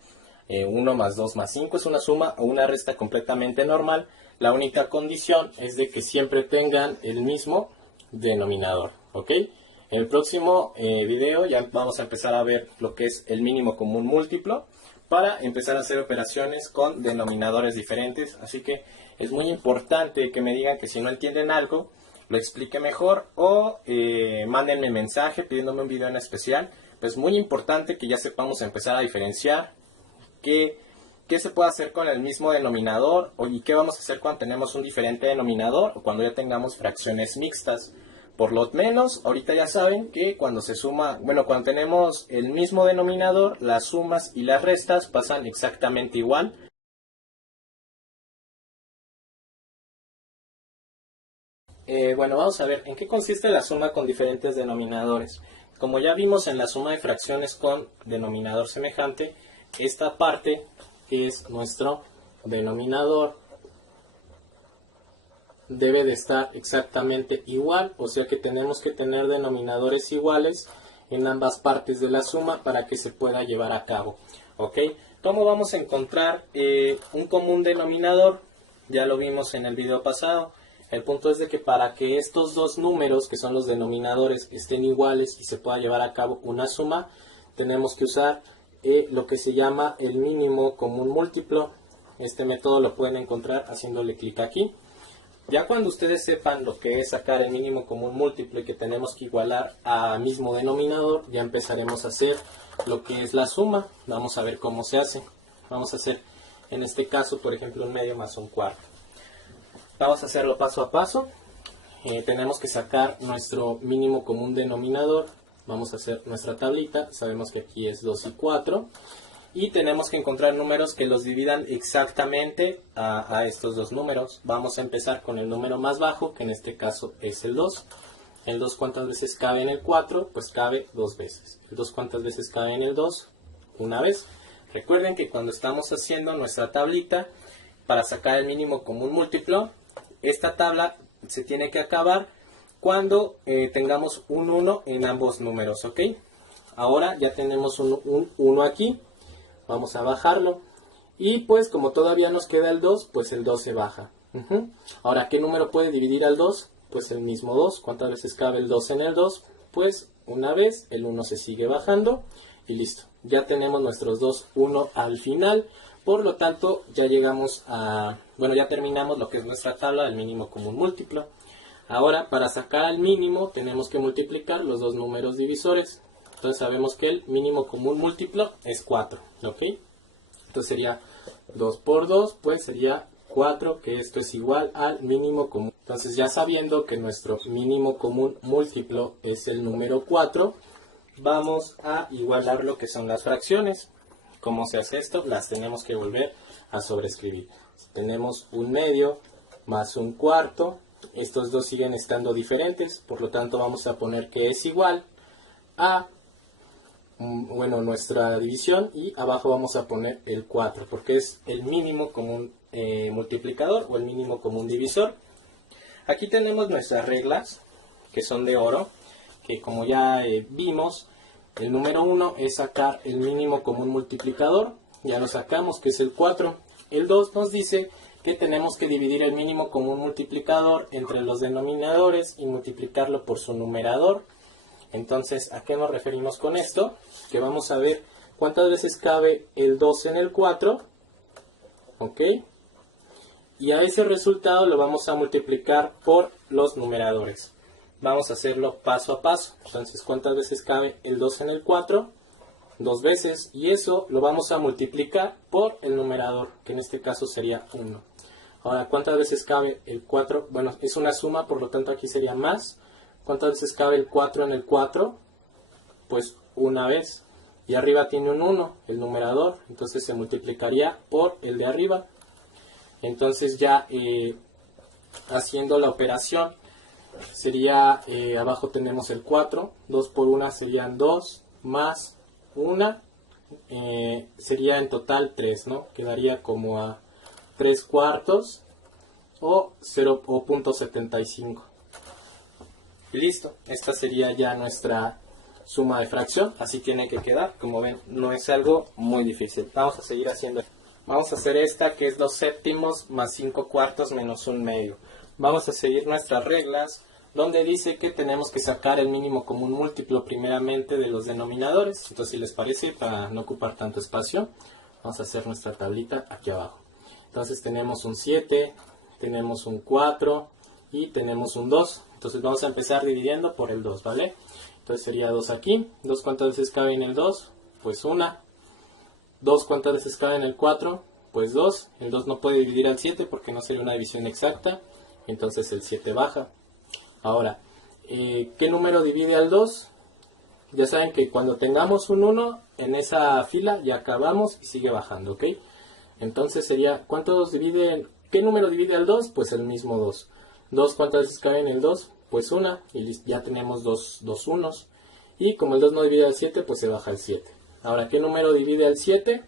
1 más 2 más 5, es una suma o una resta completamente normal. La única condición es de que siempre tengan el mismo denominador, ¿ok? En el próximo video ya vamos a empezar a ver lo que es el mínimo común múltiplo para empezar a hacer operaciones con denominadores diferentes. Así que es muy importante que me digan que si no entienden algo, lo explique mejor o mándenme mensaje pidiéndome un video en especial. Pues es muy importante que ya sepamos empezar a diferenciar qué se puede hacer con el mismo denominador y qué vamos a hacer cuando tenemos un diferente denominador o cuando ya tengamos fracciones mixtas. Por lo menos, ahorita ya saben que cuando se suma, cuando tenemos el mismo denominador, las sumas y las restas pasan exactamente igual. Vamos a ver en qué consiste la suma con diferentes denominadores. Como ya vimos en la suma de fracciones con denominador semejante, esta parte que es nuestro denominador debe de estar exactamente igual, o sea que tenemos que tener denominadores iguales en ambas partes de la suma para que se pueda llevar a cabo. ¿Ok? ¿Cómo vamos a encontrar un común denominador? Ya lo vimos en el video pasado. El punto es de que para que estos dos números, que son los denominadores, estén iguales y se pueda llevar a cabo una suma, tenemos que usar lo que se llama el mínimo común múltiplo. Este método lo pueden encontrar haciéndole clic aquí. Ya cuando ustedes sepan lo que es sacar el mínimo común múltiplo y que tenemos que igualar a mismo denominador, ya empezaremos a hacer lo que es la suma. Vamos a ver cómo se hace. Vamos a hacer, en este caso, por ejemplo, un medio más un cuarto. Vamos a hacerlo paso a paso. Tenemos que sacar nuestro mínimo común denominador. Vamos a hacer nuestra tablita. Sabemos que aquí es 2 y 4. Y tenemos que encontrar números que los dividan exactamente a estos dos números. Vamos a empezar con el número más bajo, que en este caso es el 2. El 2, ¿cuántas veces cabe en el 4? Pues cabe 2 veces. El 2, ¿cuántas veces cabe en el 2? Una vez. Recuerden que cuando estamos haciendo nuestra tablita, para sacar el mínimo común múltiplo, esta tabla se tiene que acabar cuando tengamos un 1 en ambos números, ¿ok? Ahora ya tenemos un 1 aquí. Vamos a bajarlo. Y pues como todavía nos queda el 2, pues el 2 se baja. Ahora, ¿qué número puede dividir al 2? Pues el mismo 2. ¿Cuántas veces cabe el 2 en el 2? Pues una vez, el 1 se sigue bajando y listo. Ya tenemos nuestros dos 1 al final. Por lo tanto, ya llegamos a... ya terminamos lo que es nuestra tabla del mínimo común múltiplo. Ahora, para sacar el mínimo, tenemos que multiplicar los dos números divisores. Entonces sabemos que el mínimo común múltiplo es 4, ¿ok? Entonces sería 2 por 2, pues sería 4, que esto es igual al mínimo común. Entonces ya sabiendo que nuestro mínimo común múltiplo es el número 4, vamos a igualar lo que son las fracciones. ¿Cómo se hace esto? Las tenemos que volver a sobreescribir. Tenemos un medio más un cuarto. Estos dos siguen estando diferentes, por lo tanto vamos a poner que es igual a nuestra división, y abajo vamos a poner el 4 porque es el mínimo común multiplicador o el mínimo común divisor. Aquí tenemos nuestras reglas que son de oro, que como ya vimos, el número 1 es sacar el mínimo común multiplicador. Ya lo sacamos, que es el 4. El 2 nos dice que tenemos que dividir el mínimo común multiplicador entre los denominadores y multiplicarlo por su numerador. Entonces, ¿a qué nos referimos con esto? Que vamos a ver cuántas veces cabe el 2 en el 4, ¿ok? Y a ese resultado lo vamos a multiplicar por los numeradores. Vamos a hacerlo paso a paso. Entonces, ¿cuántas veces cabe el 2 en el 4? 2 veces. Y eso lo vamos a multiplicar por el numerador, que en este caso sería 1. Ahora, ¿cuántas veces cabe el 4? Es una suma, por lo tanto aquí sería más. ¿Cuántas veces cabe el 4 en el 4? Pues una vez. Y arriba tiene un 1, el numerador. Entonces se multiplicaría por el de arriba. Entonces ya haciendo la operación, sería, abajo tenemos el 4. 2 por 1 serían 2, más 1. Sería en total 3, ¿no? Quedaría como a 3 cuartos o 0.75. Y listo, esta sería ya nuestra suma de fracción, así tiene que quedar. Como ven, no es algo muy difícil. Vamos a seguir haciendo. Vamos a hacer esta que es 2 séptimos más 5 cuartos menos 1 medio. Vamos a seguir nuestras reglas donde dice que tenemos que sacar el mínimo común múltiplo primeramente de los denominadores. Entonces, si les parece, para no ocupar tanto espacio, vamos a hacer nuestra tablita aquí abajo. Entonces tenemos un 7, tenemos un 4 y tenemos un 2. Entonces vamos a empezar dividiendo por el 2, ¿vale? Entonces sería 2 aquí. 2, ¿cuántas veces cabe en el 2? Pues 1. 2, ¿cuántas veces cabe en el 4? Pues 2. El 2 no puede dividir al 7 porque no sería una división exacta. Entonces el 7 baja. Ahora, ¿qué número divide al 2? Ya saben que cuando tengamos un 1 en esa fila ya acabamos y sigue bajando, ¿ok? Entonces sería, ¿qué número divide al 2? Pues el mismo 2. 2, ¿cuántas veces cabe en el 2? Pues 1. Y ya tenemos dos unos. Y como el 2 no divide al 7, pues se baja el 7. Ahora, ¿qué número divide al 7?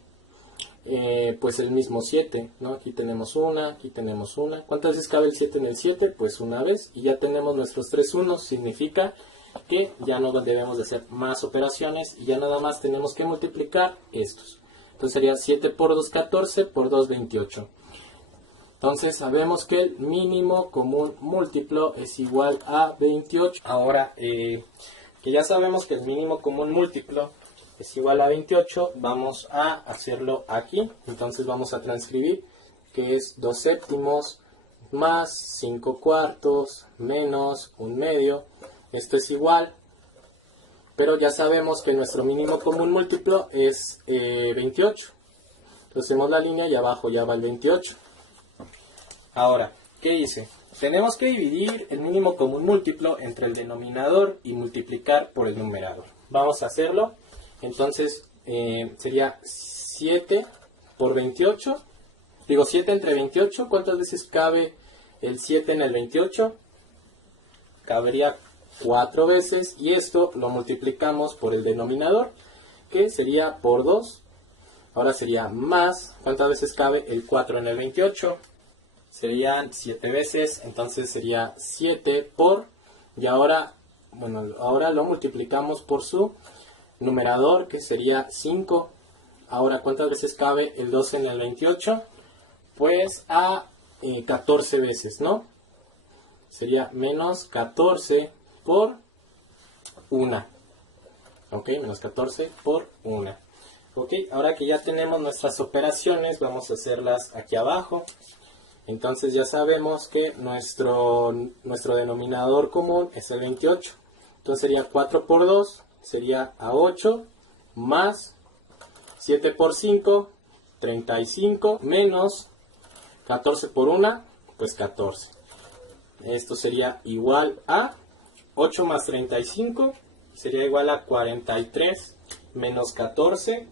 Pues el mismo 7, ¿no? Aquí tenemos una, aquí tenemos una. ¿Cuántas veces cabe el 7 en el 7? Pues una vez. Y ya tenemos nuestros 3 unos. Significa que ya no debemos de hacer más operaciones. Y ya nada más tenemos que multiplicar estos. Entonces sería 7 por 2, 14, por 2, 28. Entonces sabemos que el mínimo común múltiplo es igual a 28. Ahora, que ya sabemos que el mínimo común múltiplo es igual a 28, vamos a hacerlo aquí. Entonces vamos a transcribir que es 2 séptimos más 5 cuartos menos 1 medio. Esto es igual, pero ya sabemos que nuestro mínimo común múltiplo es 28. Entonces hacemos la línea y abajo ya va el 28. Ahora, ¿qué hice? Tenemos que dividir el mínimo común múltiplo entre el denominador y multiplicar por el numerador. Vamos a hacerlo. Entonces, sería 7 por 28. Digo, 7 entre 28. ¿Cuántas veces cabe el 7 en el 28? Cabería 4 veces. Y esto lo multiplicamos por el denominador, que sería por 2. Ahora sería más. ¿Cuántas veces cabe el 4 en el 28? Serían 7 veces, entonces sería 7 por, y ahora lo multiplicamos por su numerador, que sería 5. Ahora, ¿cuántas veces cabe el 2 en el 28? Pues a 14 veces, ¿no? Sería menos 14 por 1. Ok, menos 14 por 1. Ok, ahora que ya tenemos nuestras operaciones, vamos a hacerlas aquí abajo. Entonces ya sabemos que nuestro denominador común es el 28. Entonces sería 4 por 2, sería a 8, más 7 por 5, 35, menos 14 por 1, pues 14. Esto sería igual a 8 más 35, sería igual a 43, menos 14,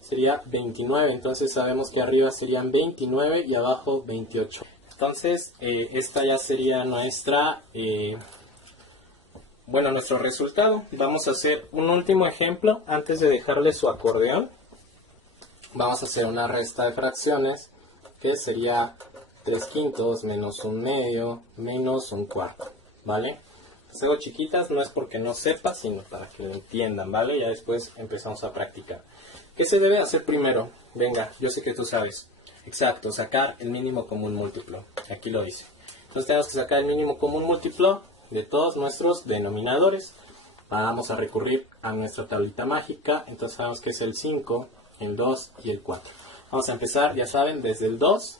sería 29, entonces sabemos que arriba serían 29 y abajo 28. Entonces, esta ya sería nuestro resultado. Vamos a hacer un último ejemplo antes de dejarle su acordeón. Vamos a hacer una resta de fracciones, que sería 3 quintos menos 1 medio menos 1 cuarto, ¿vale? Las hago chiquitas, no es porque no sepa, sino para que lo entiendan, ¿vale? Ya después empezamos a practicar. ¿Qué se debe hacer primero? Venga, yo sé que tú sabes. Exacto, sacar el mínimo común múltiplo. Aquí lo dice. Entonces tenemos que sacar el mínimo común múltiplo de todos nuestros denominadores. Vamos a recurrir a nuestra tablita mágica. Entonces sabemos que es el 5, el 2 y el 4. Vamos a empezar, ya saben, desde el 2.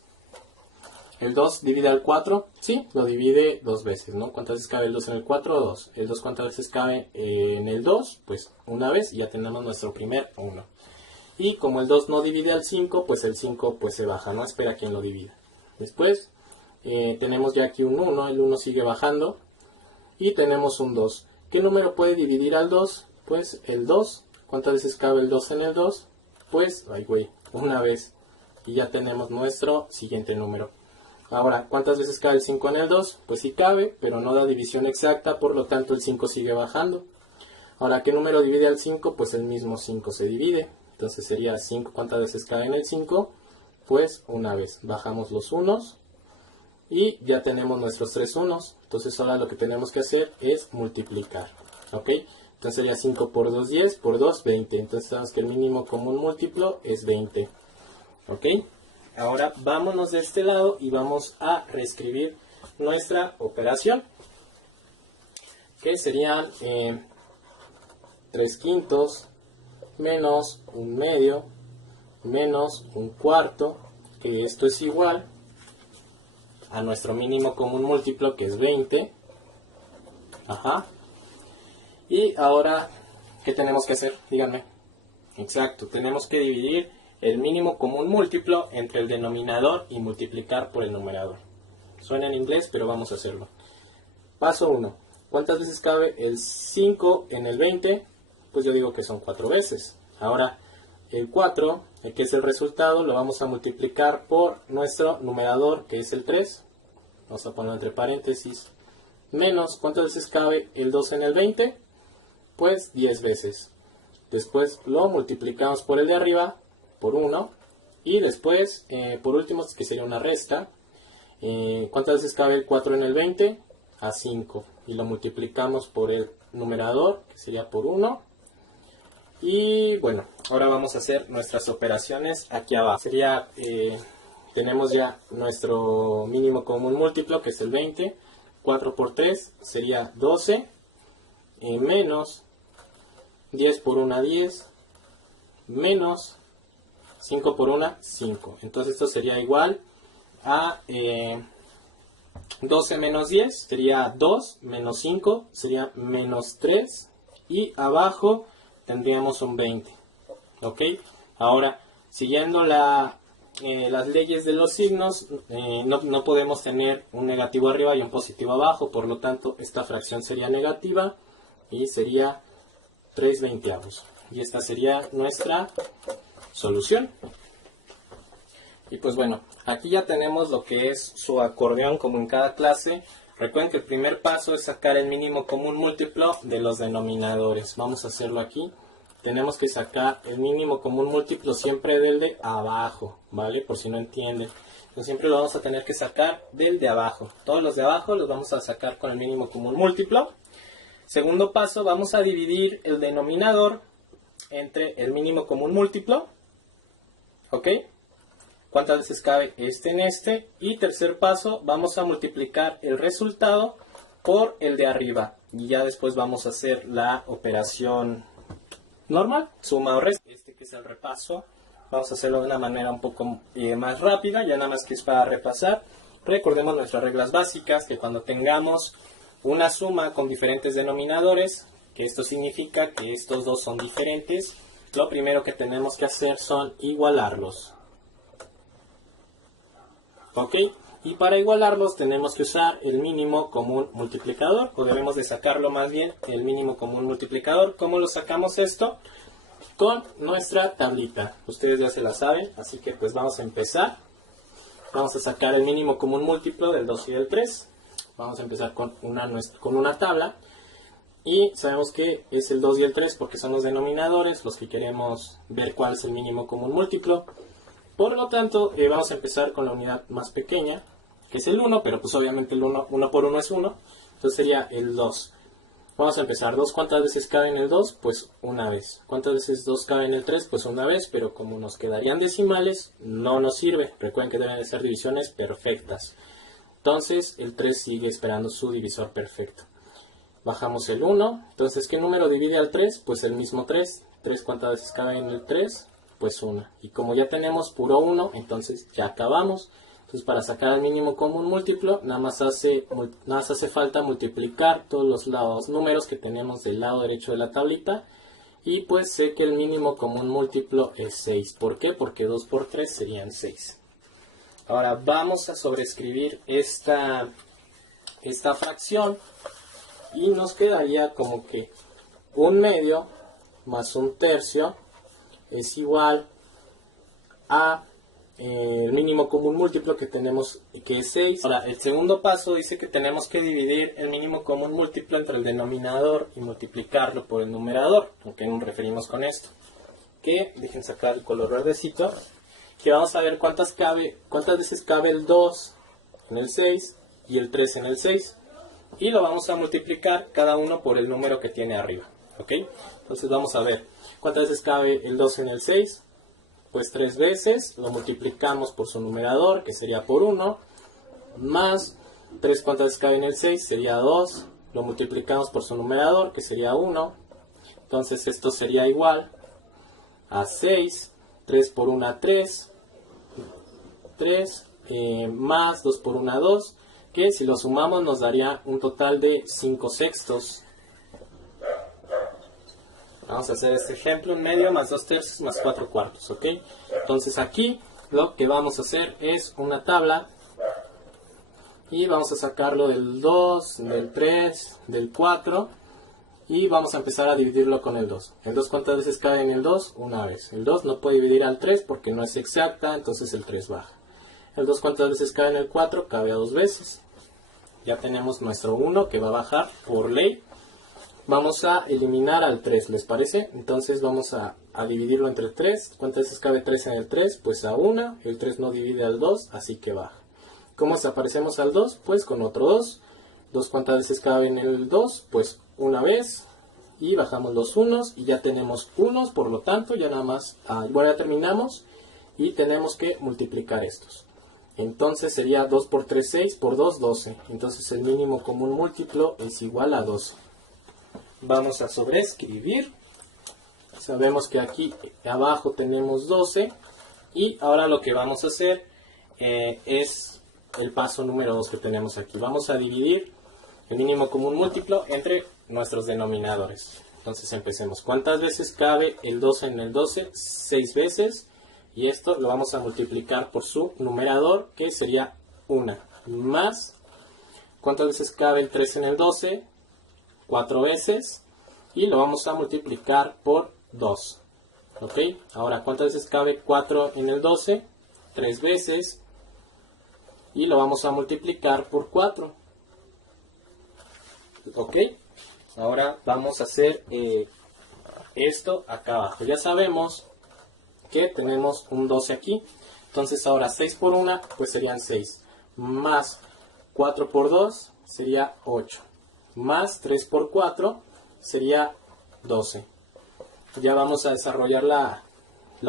¿El 2 divide al 4? Sí, lo divide 2 veces, ¿no? ¿Cuántas veces cabe el 2 en el 4? 2. ¿El 2 cuántas veces cabe en el 2? Pues una vez y ya tenemos nuestro primer 1. Y como el 2 no divide al 5, pues el 5 pues se baja, no espera quien lo divida. Después tenemos ya aquí un 1, el 1 sigue bajando. Y tenemos un 2. ¿Qué número puede dividir al 2? Pues el 2. ¿Cuántas veces cabe el 2 en el 2? Pues, una vez. Y ya tenemos nuestro siguiente número. Ahora, ¿cuántas veces cabe el 5 en el 2? Pues sí cabe, pero no da división exacta, por lo tanto el 5 sigue bajando. Ahora, ¿qué número divide al 5? Pues el mismo 5 se divide. Entonces sería 5. ¿Cuántas veces cae en el 5? Pues una vez. Bajamos los unos y ya tenemos nuestros 3 unos. Entonces ahora lo que tenemos que hacer es multiplicar. ¿Ok? Entonces sería 5 por 2, 10, por 2, 20. Entonces sabemos que el mínimo común múltiplo es 20. ¿Ok? Ahora vámonos de este lado y vamos a reescribir nuestra operación, que serían 3 quintos menos 1 medio menos 1 cuarto, que esto es igual a nuestro mínimo común múltiplo, que es 20. Ajá. Y ahora, ¿qué tenemos que hacer? Díganme. Exacto, tenemos que dividir el mínimo común múltiplo entre el denominador y multiplicar por el numerador. Suena en inglés, pero vamos a hacerlo. Paso 1. ¿Cuántas veces cabe el 5 en el 20? Pues yo digo que son 4 veces. Ahora, el 4, que es el resultado, lo vamos a multiplicar por nuestro numerador, que es el 3. Vamos a ponerlo entre paréntesis. Menos, ¿cuántas veces cabe el 2 en el 20? Pues 10 veces. Después lo multiplicamos por el de arriba, por 1. Y después, por último, que sería una resta. ¿Cuántas veces cabe el 4 en el 20? A 5. Y lo multiplicamos por el numerador, que sería por 1. Y bueno, ahora vamos a hacer nuestras operaciones aquí abajo. Sería, tenemos ya nuestro mínimo común múltiplo, que es el 20. 4 por 3 sería 12. Menos 10 por 1, 10. Menos 5 por 1, 5. Entonces esto sería igual a 12 menos 10 sería 2, menos 5 sería menos 3. Y abajo tendríamos un 20. ¿Ok? Ahora, siguiendo las leyes de los signos, no podemos tener un negativo arriba y un positivo abajo. Por lo tanto, esta fracción sería negativa y sería 3/20. Y esta sería nuestra solución. Y pues bueno, aquí ya tenemos lo que es su acordeón como en cada clase. Recuerden que el primer paso es sacar el mínimo común múltiplo de los denominadores. Vamos a hacerlo aquí. Tenemos que sacar el mínimo común múltiplo siempre del de abajo, ¿vale? Por si no entienden. Entonces siempre lo vamos a tener que sacar del de abajo. Todos los de abajo los vamos a sacar con el mínimo común múltiplo. Segundo paso, vamos a dividir el denominador entre el mínimo común múltiplo. ¿Ok? ¿Cuántas veces cabe este en este? Y tercer paso, vamos a multiplicar el resultado por el de arriba. Y ya después vamos a hacer la operación normal, suma o resta. Este que es el repaso, vamos a hacerlo de una manera un poco más rápida, ya nada más que es para repasar. Recordemos nuestras reglas básicas, que cuando tengamos una suma con diferentes denominadores, que esto significa que estos dos son diferentes, lo primero que tenemos que hacer son igualarlos. ¿Ok? Y para igualarlos tenemos que usar el mínimo común multiplicador, o debemos de sacarlo más bien, el mínimo común multiplicador. ¿Cómo lo sacamos esto? Con nuestra tablita. Ustedes ya se la saben, así que pues vamos a empezar. Vamos a sacar el mínimo común múltiplo del 2 y del 3. Vamos a empezar con una tabla. Y sabemos que es el 2 y el 3 porque son los denominadores, los que queremos ver cuál es el mínimo común múltiplo. Por lo tanto, vamos a empezar con la unidad más pequeña, que es el 1, pero pues obviamente el 1 por 1 es 1, entonces sería el 2. Vamos a empezar. 2, ¿cuántas veces cabe en el 2? Pues una vez. ¿Cuántas veces 2 cabe en el 3? Pues una vez, pero como nos quedarían decimales, no nos sirve. Recuerden que deben de ser divisiones perfectas. Entonces, el 3 sigue esperando su divisor perfecto. Bajamos el 1. Entonces, ¿qué número divide al 3? Pues el mismo 3. 3, ¿cuántas veces cabe en el 3? Pues 1. Y como ya tenemos puro 1, entonces ya acabamos. Entonces para sacar el mínimo común múltiplo, nada más hace falta multiplicar todos los números que tenemos del lado derecho de la tablita. Y pues sé que el mínimo común múltiplo es 6. ¿Por qué? Porque 2 por 3 serían 6. Ahora vamos a sobreescribir esta fracción. Y nos quedaría como que 1 medio más 1 tercio es igual a el mínimo común múltiplo que tenemos, que es 6. Ahora, el segundo paso dice que tenemos que dividir el mínimo común múltiplo entre el denominador y multiplicarlo por el numerador. ¿A qué nos referimos con esto? Que, dejen sacar el color verdecito, que vamos a ver cuántas veces cabe el 2 en el 6 y el 3 en el 6. Y lo vamos a multiplicar cada uno por el número que tiene arriba. ¿Ok? Entonces vamos a ver. ¿Cuántas veces cabe el 2 en el 6? Pues 3 veces. Lo multiplicamos por su numerador, que sería por 1. Más 3, ¿cuántas veces cabe en el 6? Sería 2. Lo multiplicamos por su numerador, que sería 1. Entonces esto sería igual a 6. 3 por 1, 3. 3 más 2 por 1, 2. Que si lo sumamos nos daría un total de 5 sextos. Vamos a hacer este ejemplo: 1/2 más 2 tercios más 4 cuartos. ¿Ok? Entonces aquí lo que vamos a hacer es una tabla. Y vamos a sacarlo del 2, del 3, del 4. Y vamos a empezar a dividirlo con el 2. ¿El 2 cuántas veces cae en el 2? Una vez. El 2 no puede dividir al 3 porque no es exacta, entonces el 3 baja. El 2 cuántas veces cae en el 4? Cabe a 2 veces. Ya tenemos nuestro 1 que va a bajar por ley. Vamos a eliminar al 3, ¿les parece? Entonces vamos a dividirlo entre 3. ¿Cuántas veces cabe 3 en el 3? Pues a 1. El 3 no divide al 2, así que baja. ¿Cómo desaparecemos al 2? Pues con otro 2. 2 ¿cuántas veces cabe en el 2? Pues una vez. Y bajamos los unos y ya tenemos unos, por lo tanto ya nada más, bueno, ya terminamos y tenemos que multiplicar estos. Entonces sería 2 por 3, 6, por 2, 12. Entonces el mínimo común múltiplo es igual a 12. Vamos a sobreescribir. Sabemos que aquí abajo tenemos 12 y ahora lo que vamos a hacer es el paso número 2 que tenemos aquí. Vamos a dividir el mínimo común múltiplo entre nuestros denominadores. Entonces empecemos. ¿Cuántas veces cabe el 12 en el 12? 6 veces. Y esto lo vamos a multiplicar por su numerador, que sería 1. Más, ¿cuántas veces cabe el 3 en el 12? 4 veces. Y lo vamos a multiplicar por 2. ¿Ok? Ahora, ¿cuántas veces cabe 4 en el 12? 3 veces. Y lo vamos a multiplicar por 4. ¿Ok? Ahora vamos a hacer esto acá abajo. Ya sabemos que tenemos un 12 aquí. Entonces ahora 6 por 1 pues serían 6. Más 4 por 2 sería 8. Más 3 por 4 sería 12. Ya vamos a desarrollar la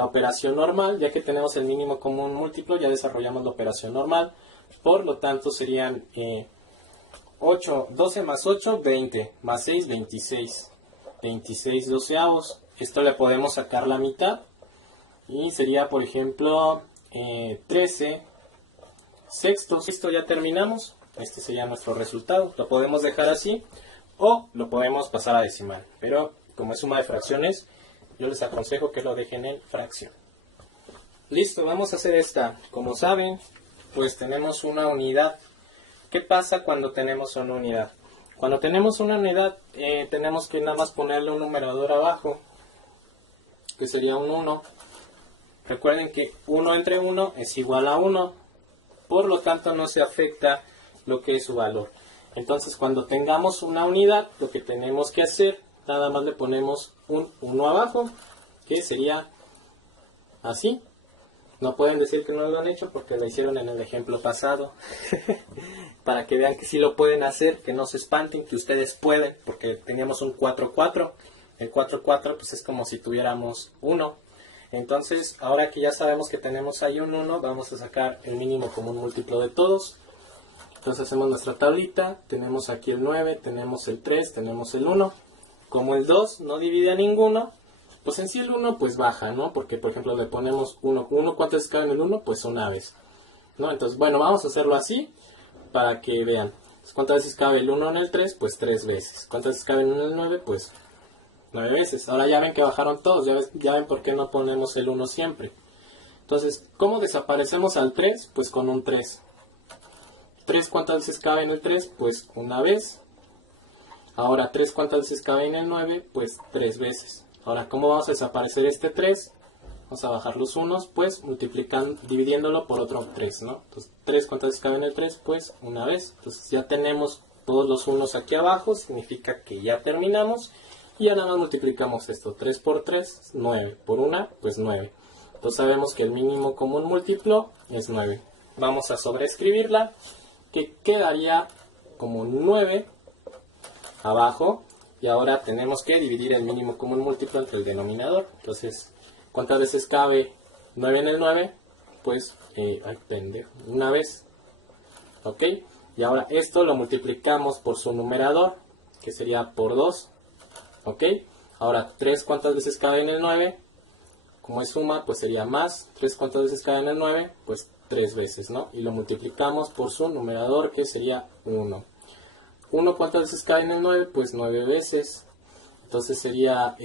operación normal. Ya que tenemos el mínimo común múltiplo, ya desarrollamos la operación normal. Por lo tanto serían 8, 12 más 8, 20. Más 6, 26. 26 doceavos. Esto le podemos sacar la mitad. Y sería, por ejemplo, 13 sextos. Listo, ya terminamos. Este sería nuestro resultado. Lo podemos dejar así o lo podemos pasar a decimal. Pero como es suma de fracciones, yo les aconsejo que lo dejen en fracción. Listo, vamos a hacer esta. Como saben, pues tenemos una unidad. ¿Qué pasa cuando tenemos una unidad? Cuando tenemos una unidad, tenemos que nada más ponerle un numerador abajo, que sería un 1. Recuerden que 1 entre 1 es igual a 1, por lo tanto no se afecta lo que es su valor. Entonces cuando tengamos una unidad, lo que tenemos que hacer, nada más le ponemos un 1 abajo, que sería así. No pueden decir que no lo han hecho porque lo hicieron en el ejemplo pasado. Para que vean que sí lo pueden hacer, que no se espanten, que ustedes pueden, porque teníamos un 4, 4. El 4, 4 pues es como si tuviéramos 1. Entonces, ahora que ya sabemos que tenemos ahí un 1, vamos a sacar el mínimo común múltiplo de todos. Entonces hacemos nuestra tablita, tenemos aquí el 9, tenemos el 3, tenemos el 1. Como el 2 no divide a ninguno, pues en sí el 1 pues baja, ¿no? Porque por ejemplo le ponemos 1. ¿Cuántas veces cabe en el 1? Pues una vez, ¿no? Entonces, bueno, vamos a hacerlo así para que vean. ¿Cuántas veces cabe el 1 en el 3? Pues 3 veces. ¿Cuántas veces cabe en el 9? Pues 9 veces. Ahora ya ven que bajaron todos. Ya ven por qué no ponemos el 1 siempre. Entonces, ¿cómo desaparecemos al 3? Pues con un 3. 3, ¿cuántas veces cabe en el 3? Pues una vez. Ahora, 3, ¿cuántas veces cabe en el 9? Pues 3 veces. Ahora, ¿cómo vamos a desaparecer este 3? Vamos a bajar los unos, pues multiplicando, dividiéndolo por otro 3, ¿no? Entonces, 3, ¿cuántas veces cabe en el 3? Pues una vez. Entonces, ya tenemos todos los unos aquí abajo. Significa que ya terminamos. Y ya nada más multiplicamos esto. 3 por 3, 9. Por 1, pues 9. Entonces sabemos que el mínimo común múltiplo es 9. Vamos a sobreescribirla. que quedaría como 9 abajo. Y ahora tenemos que dividir el mínimo común múltiplo entre el denominador. Entonces, ¿cuántas veces cabe 9 en el 9? Pues, ay, pendejo, una vez. ¿Ok? Y ahora esto lo multiplicamos por su numerador, que sería por 2. ¿Ok? Ahora, 3, ¿cuántas veces cabe en el 9? Como es suma, pues sería más. 3, ¿cuántas veces cabe en el 9? Pues 3 veces, ¿no? Y lo multiplicamos por su numerador, que sería 1. 1, ¿cuántas veces cae en el 9? Pues 9 veces. Entonces sería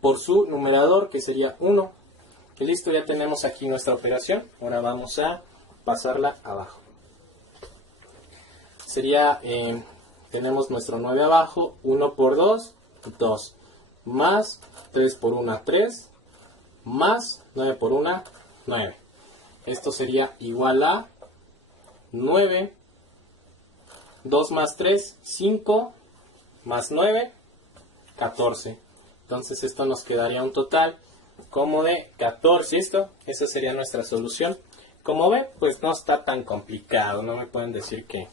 por su numerador, que sería 1. Y listo, ya tenemos aquí nuestra operación. Ahora vamos a pasarla abajo. Sería, tenemos nuestro 9 abajo, 1 por 2, 2. Más 3 por 1, 3. Más 9 por 1, 9. Esto sería igual a 9. 2 más 3, 5, más 9, 14. Entonces esto nos quedaría un total como de 14. ¿Listo? Esa sería nuestra solución. Como ven, pues no está tan complicado. No me pueden decir que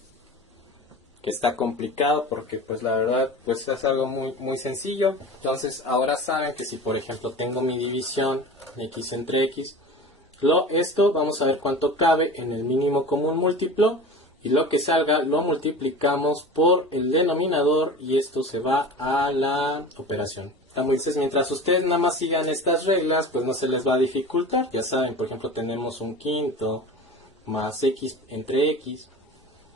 está complicado, porque pues la verdad pues es algo muy sencillo. Entonces ahora saben que si por ejemplo tengo mi división x entre x, esto vamos a ver cuánto cabe en el mínimo común múltiplo. Y lo que salga lo multiplicamos por el denominador y esto se va a la operación. Entonces, mientras ustedes nada más sigan estas reglas, pues no se les va a dificultar. Ya saben, por ejemplo, tenemos un quinto más x entre x.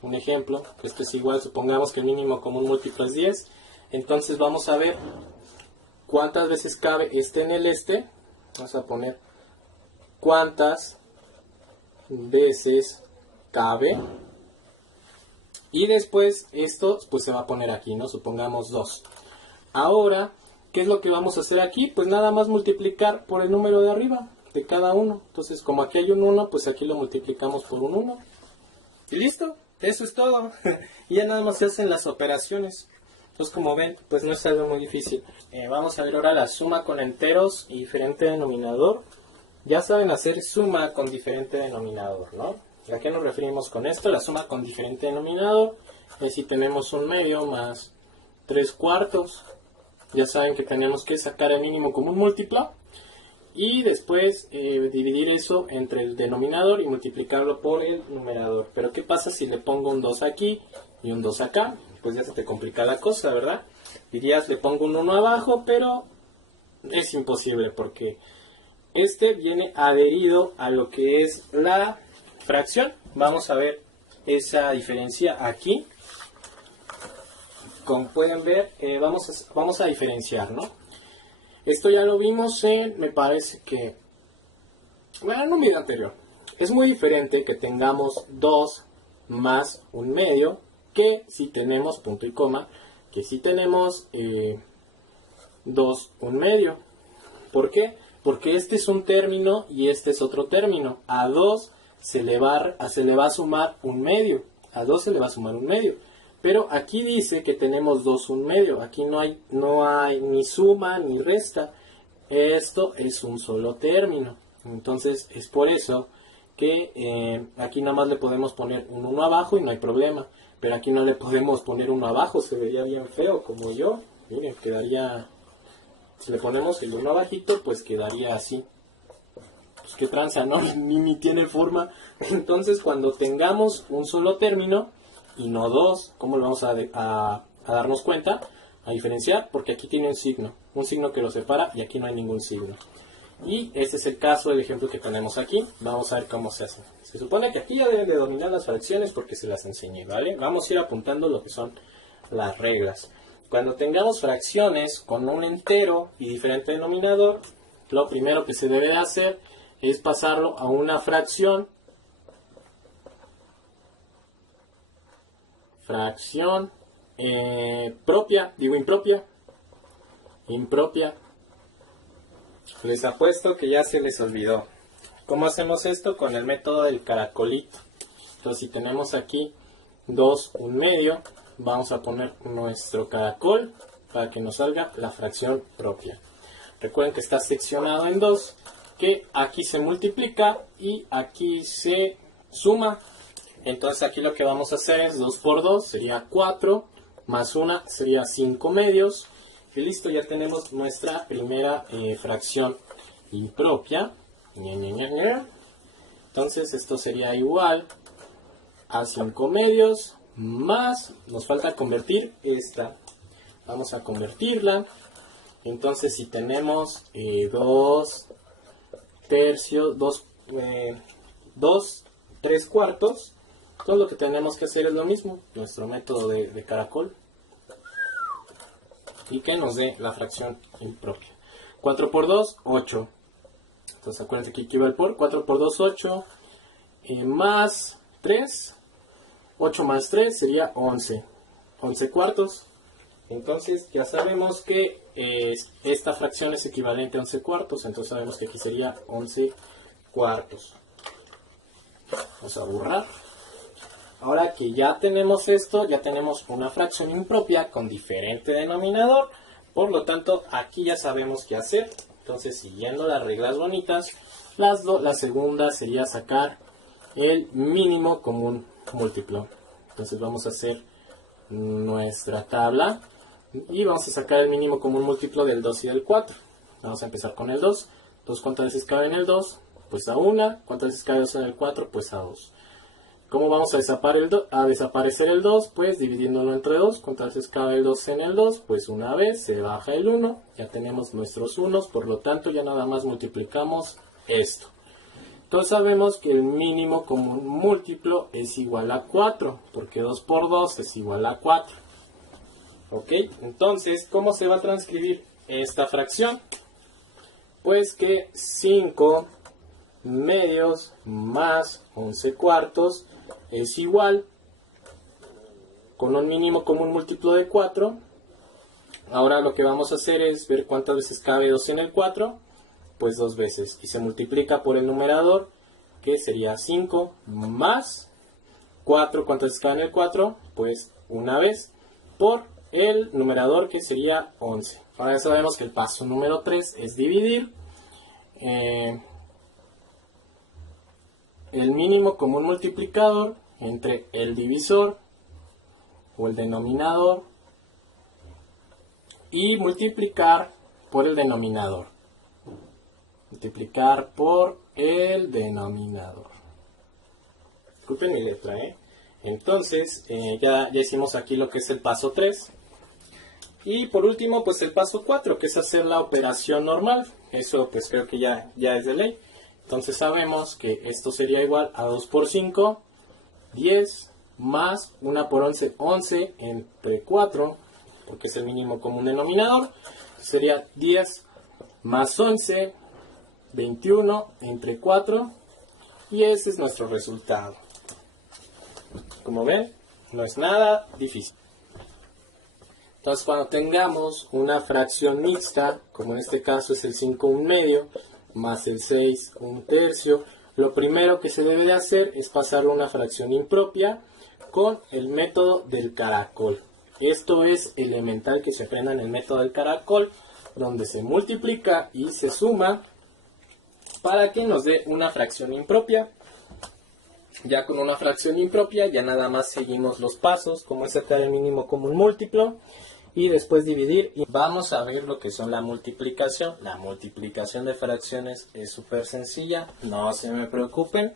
Un ejemplo, esto es igual, supongamos que el mínimo común múltiplo es 10. Entonces vamos a ver cuántas veces cabe este en el este. Vamos a poner cuántas veces cabe. Y después esto pues se va a poner aquí, ¿no? Supongamos 2. Ahora, ¿qué es lo que vamos a hacer aquí? Pues nada más multiplicar por el número de arriba de cada uno. Entonces, como aquí hay un 1, pues aquí lo multiplicamos por un 1. Y listo, eso es todo. Y ya nada más se hacen las operaciones. Entonces, como ven, pues no es algo muy difícil. Vamos a ver ahora la suma con enteros y diferente denominador. Ya saben hacer suma con diferente denominador, ¿no? ¿A qué nos referimos con esto? La suma con diferente denominador es si tenemos un medio más 3 cuartos. Ya saben que tenemos que sacar el mínimo común múltiplo y después dividir eso entre el denominador y multiplicarlo por el numerador. Pero ¿qué pasa si le pongo un 2 aquí y un 2 acá? Pues ya se te complica la cosa, ¿verdad? Dirías, le pongo un 1 abajo, pero es imposible porque este viene adherido a lo que es la fracción. Vamos a ver esa diferencia aquí. Como pueden ver, vamos a diferenciar, ¿no? Esto ya lo vimos me parece que, bueno, en un video anterior. Es muy diferente que tengamos 2 más un medio que si tenemos punto y coma, que si tenemos 2 un medio. ¿Por qué? Porque este es un término y este es otro término. A 2 se le va a sumar un medio. A 2 se le va a sumar un medio. Pero aquí dice que tenemos 2 un medio. Aquí no hay ni suma ni resta. Esto es un solo término. Entonces es por eso que aquí nada más le podemos poner un 1 abajo y no hay problema. Pero aquí no le podemos poner 1 abajo. Se vería bien feo como yo. Miren, quedaría... Si le ponemos el 1 abajito, pues quedaría así. Pues qué tranza, ¿no? Ni tiene forma. Entonces, cuando tengamos un solo término y no 2, ¿cómo lo vamos a darnos cuenta? A diferenciar, porque aquí tiene un signo que lo separa y aquí no hay ningún signo. Y este es el caso del ejemplo que tenemos aquí. Vamos a ver cómo se hace. Se supone que aquí ya deben de dominar las fracciones porque se las enseñé, ¿vale? Vamos a ir apuntando lo que son las reglas. Cuando tengamos fracciones con un entero y diferente denominador, lo primero que se debe de hacer es pasarlo a una fracción. Fracción propia, digo impropia. Impropia. Les apuesto que ya se les olvidó. ¿Cómo hacemos esto? Con el método del caracolito. Entonces, si tenemos aquí 2 un medio, vamos a poner nuestro caracol para que nos salga la fracción propia. Recuerden que está seccionado en 2, que aquí se multiplica y aquí se suma. Entonces aquí lo que vamos a hacer es 2 por 2 sería 4, más 1 sería 5 medios. Y listo, ya tenemos nuestra primera fracción impropia. Entonces esto sería igual a 5 medios más, nos falta convertir esta. Vamos a convertirla. Entonces si tenemos 2 tercios, 3 cuartos, todo lo que tenemos que hacer es lo mismo, nuestro método de caracol, y que nos dé la fracción impropia. 4 por 2, 8. Entonces acuérdense que aquí va el por. 4 por 2, 8. Más 3. 8 más 3 sería 11. 11 cuartos. Entonces ya sabemos que esta fracción es equivalente a 11 cuartos. Entonces sabemos que aquí sería 11 cuartos. Vamos a borrar. Ahora que ya tenemos esto, ya tenemos una fracción impropia con diferente denominador. Por lo tanto, aquí ya sabemos qué hacer. Entonces, siguiendo las reglas bonitas, la segunda sería sacar el mínimo común múltiplo. Entonces vamos a hacer nuestra tabla y vamos a sacar el mínimo común múltiplo del 2 y del 4. Vamos a empezar con el 2. 2, ¿cuántas veces cabe en el 2? Pues a 1. ¿Cuántas veces cabe 2 en el 4? Pues a 2. ¿Cómo vamos a desaparecer el 2? Pues dividiéndolo entre 2. ¿Cuántas veces cabe el 2 en el 2? Pues una vez, se baja el 1. Ya tenemos nuestros 1, por lo tanto ya nada más multiplicamos esto. Entonces sabemos que el mínimo común múltiplo es igual a 4, porque 2 por 2 es igual a 4. ¿Ok? Entonces, ¿cómo se va a transcribir esta fracción? Pues que 5 medios más 11 cuartos es igual, con un mínimo común múltiplo de 4. Ahora lo que vamos a hacer es ver cuántas veces cabe 2 en el 4, pues 2 veces, y se multiplica por el numerador, que sería 5 más 4, ¿cuántas veces cabe en el 4? Pues una vez, por el numerador, que sería 11. Ahora ya sabemos que el paso número 3 es dividir el mínimo común multiplicador entre el divisor o el denominador y multiplicar por el denominador. Multiplicar por el denominador. Disculpen mi letra, Entonces, ya hicimos aquí lo que es el paso 3. Y por último, pues el paso 4, que es hacer la operación normal. Eso pues creo que ya es de ley. Entonces sabemos que esto sería igual a 2 por 5, 10, más 1 por 11, 11 entre 4, porque es el mínimo común denominador. Sería 10 más 11, 21 entre 4, y ese es nuestro resultado. Como ven, no es nada difícil. Entonces cuando tengamos una fracción mixta, como en este caso es el 5 un medio, más el 6 un tercio, lo primero que se debe de hacer es pasar una fracción impropia con el método del caracol. Esto es elemental que se aprenda en el método del caracol, donde se multiplica y se suma para que nos dé una fracción impropia. Ya con una fracción impropia ya nada más seguimos los pasos, como es sacar el mínimo común múltiplo y después dividir. Y vamos a ver lo que son la multiplicación. La multiplicación de fracciones es súper sencilla, no se me preocupen.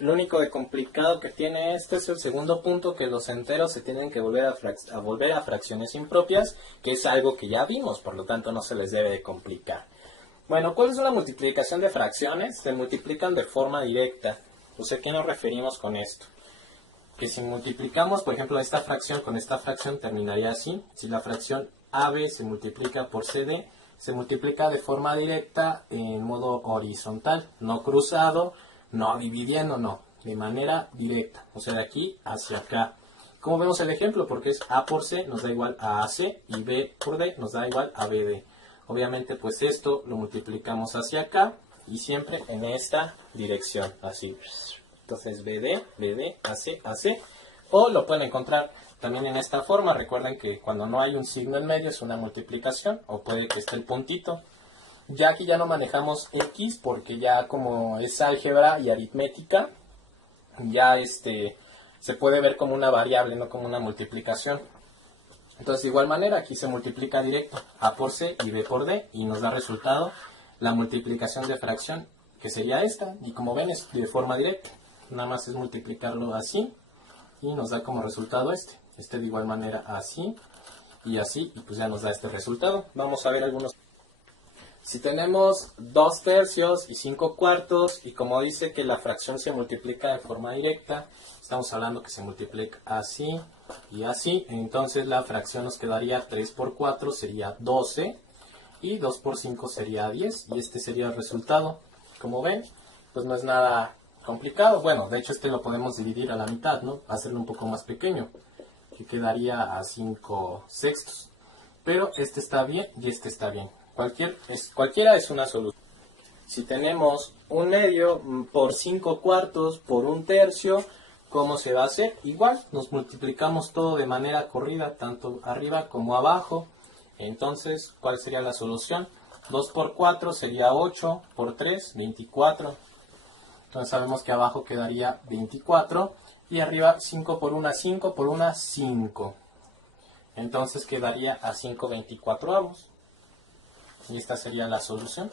Lo único de complicado que tiene este es el segundo punto, que los enteros se tienen que volver a fracciones impropias, que es algo que ya vimos, por lo tanto no se les debe de complicar. Bueno, ¿cuál es la multiplicación de fracciones? Se multiplican de forma directa. O sea, ¿a qué nos referimos con esto? Que si multiplicamos, por ejemplo, esta fracción con esta fracción, terminaría así. Si la fracción AB se multiplica por CD, se multiplica de forma directa en modo horizontal, no cruzado, no dividiendo, no, de manera directa. O sea, de aquí hacia acá. ¿Cómo vemos el ejemplo? Porque es A por C nos da igual a AC y B por D nos da igual a BD. Obviamente, pues esto lo multiplicamos hacia acá y siempre en esta dirección, así. Entonces BD, BD, AC, AC. O lo pueden encontrar también en esta forma. Recuerden que cuando no hay un signo en medio es una multiplicación, o puede que esté el puntito. Ya aquí ya no manejamos X porque ya como es álgebra y aritmética, ya se puede ver como una variable, no como una multiplicación. Entonces, de igual manera, aquí se multiplica directo A por C y B por D, y nos da resultado la multiplicación de fracción, que sería esta, y como ven es de forma directa, nada más es multiplicarlo así, y nos da como resultado de igual manera así, y pues ya nos da este resultado. Vamos a ver algunos. Si tenemos 2 tercios y 5 cuartos, y como dice que la fracción se multiplica de forma directa, estamos hablando que se multiplica así y así, entonces la fracción nos quedaría 3 por 4 sería 12, y 2 por 5 sería 10, y este sería el resultado. Como ven, pues no es nada complicado. Bueno, de hecho lo podemos dividir a la mitad, ¿no? Hacerlo un poco más pequeño, que quedaría a 5 sextos. Pero este está bien y este está bien. Cualquiera es una solución. Si tenemos 1/2 por 5 cuartos por 1/3, ¿cómo se va a hacer? Igual, nos multiplicamos todo de manera corrida, tanto arriba como abajo. Entonces, ¿cuál sería la solución? 2 por 4 sería 8, por 3, 24. Entonces sabemos que abajo quedaría 24 y arriba 5 por 1, 5 por 1, 5. Entonces quedaría a 5 24avos. Y esta sería la solución.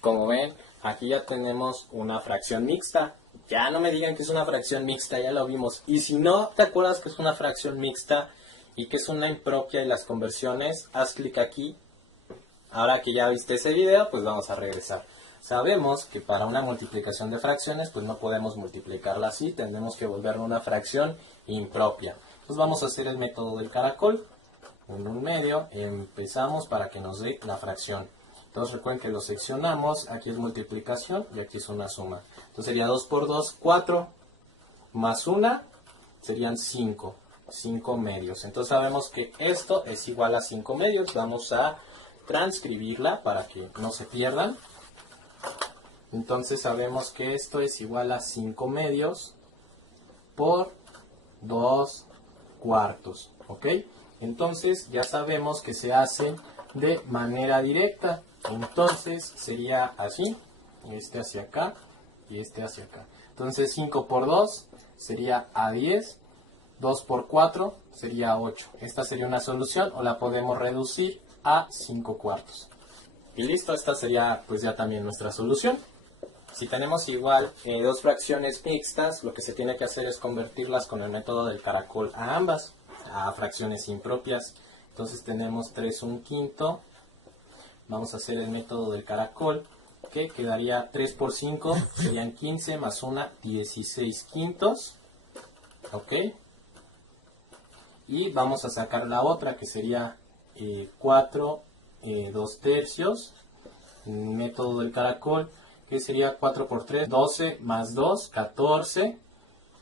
Como ven, aquí ya tenemos una fracción mixta. Ya no me digan que es una fracción mixta, ya lo vimos. Y si no te acuerdas que es una fracción mixta y que es una impropia y las conversiones, haz clic aquí. Ahora que ya viste ese video, pues vamos a regresar. Sabemos que para una multiplicación de fracciones, pues no podemos multiplicarla así, tendremos que volverla una fracción impropia. Pues vamos a hacer el método del caracol. En 1/2 empezamos para que nos dé la fracción. Entonces recuerden que lo seccionamos, aquí es multiplicación y aquí es una suma. Entonces sería 2 por 2, 4, más 1 serían 5, 5 medios. Entonces sabemos que esto es igual a 5 medios, vamos a transcribirla para que no se pierdan. Entonces sabemos que esto es igual a 5 medios por 2 cuartos, ¿ok? Entonces ya sabemos que se hacen de manera directa. Entonces sería así, este hacia acá y este hacia acá. Entonces 5 por 2 sería a 10, 2 por 4 sería a 8. Esta sería una solución, o la podemos reducir a 5 cuartos. Y listo, esta sería pues ya también nuestra solución. Si tenemos igual dos fracciones mixtas, lo que se tiene que hacer es convertirlas con el método del caracol a ambas, a fracciones impropias. Entonces tenemos 3 1/5. Vamos a hacer el método del caracol, que quedaría 3 por 5, serían 15, más 1, 16 quintos. ¿Ok? Y vamos a sacar la otra, que sería 4, 2 tercios. Método del caracol, que sería 4 por 3, 12, más 2, 14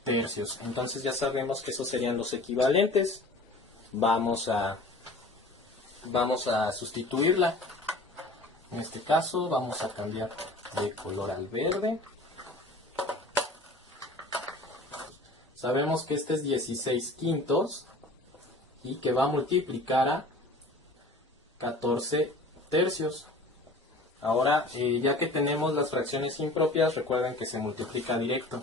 tercios. Entonces ya sabemos que esos serían los equivalentes. Vamos a sustituirla. En este caso vamos a cambiar de color al verde. Sabemos que este es 16 quintos y que va a multiplicar a 14 tercios. Ahora, ya que tenemos las fracciones impropias, recuerden que se multiplica directo.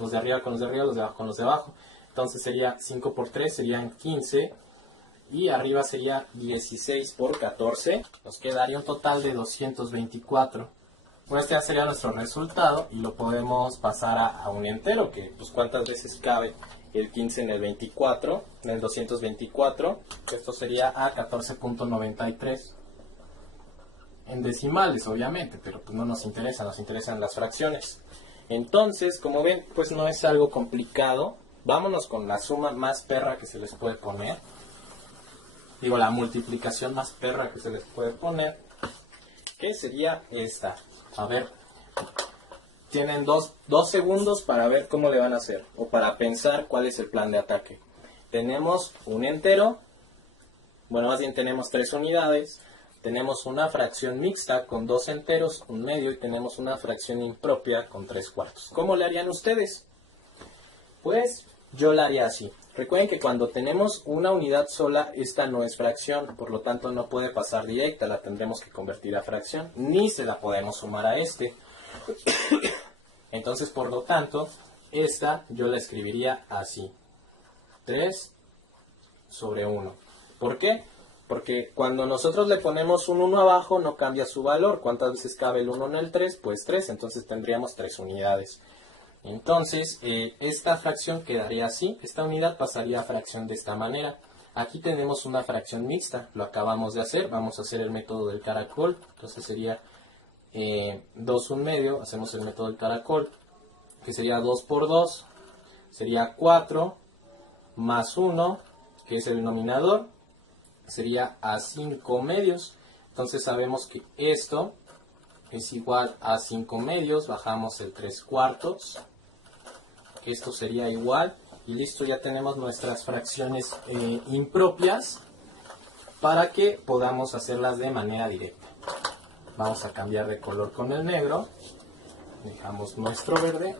Los de arriba con los de arriba, los de abajo con los de abajo. Entonces sería 5 por 3, serían 15. Y arriba sería 16 por 14. Nos quedaría un total de 224. Pues este ya sería nuestro resultado y lo podemos pasar a un entero, que pues cuántas veces cabe el 15 en el 24, en el 224. Esto sería a 14.93. En decimales, obviamente, pero pues no nos interesan las fracciones. Entonces, como ven, pues no es algo complicado. Vámonos con la suma más perra que se les puede poner. Digo, la multiplicación más perra que se les puede poner, que sería esta. A ver, tienen dos segundos para ver cómo le van a hacer, o para pensar cuál es el plan de ataque. Tenemos un entero, bueno, más bien tenemos 3 unidades. Tenemos una fracción mixta con 2 enteros, 1/2, y tenemos una fracción impropia con 3 cuartos. ¿Cómo le harían ustedes? Pues yo la haría así. Recuerden que cuando tenemos una unidad sola, esta no es fracción, por lo tanto no puede pasar directa, la tendremos que convertir a fracción, ni se la podemos sumar a este. Entonces, por lo tanto, esta yo la escribiría así. 3 sobre 1. ¿Por qué? Porque cuando nosotros le ponemos un 1 abajo no cambia su valor. ¿Cuántas veces cabe el 1 en el 3? Pues 3, entonces tendríamos 3 unidades. Entonces, esta fracción quedaría así. Esta unidad pasaría a fracción de esta manera. Aquí tenemos una fracción mixta. Lo acabamos de hacer. Vamos a hacer el método del caracol. Entonces sería 2 1/2. Hacemos el método del caracol, que sería 2 por 2. Sería 4 más 1, que es el denominador. Sería a 5 medios. Entonces sabemos que esto es igual a 5 medios. Bajamos el 3 cuartos. Esto sería igual, y listo, ya tenemos nuestras fracciones impropias para que podamos hacerlas de manera directa. Vamos a cambiar de color con el negro, dejamos nuestro verde,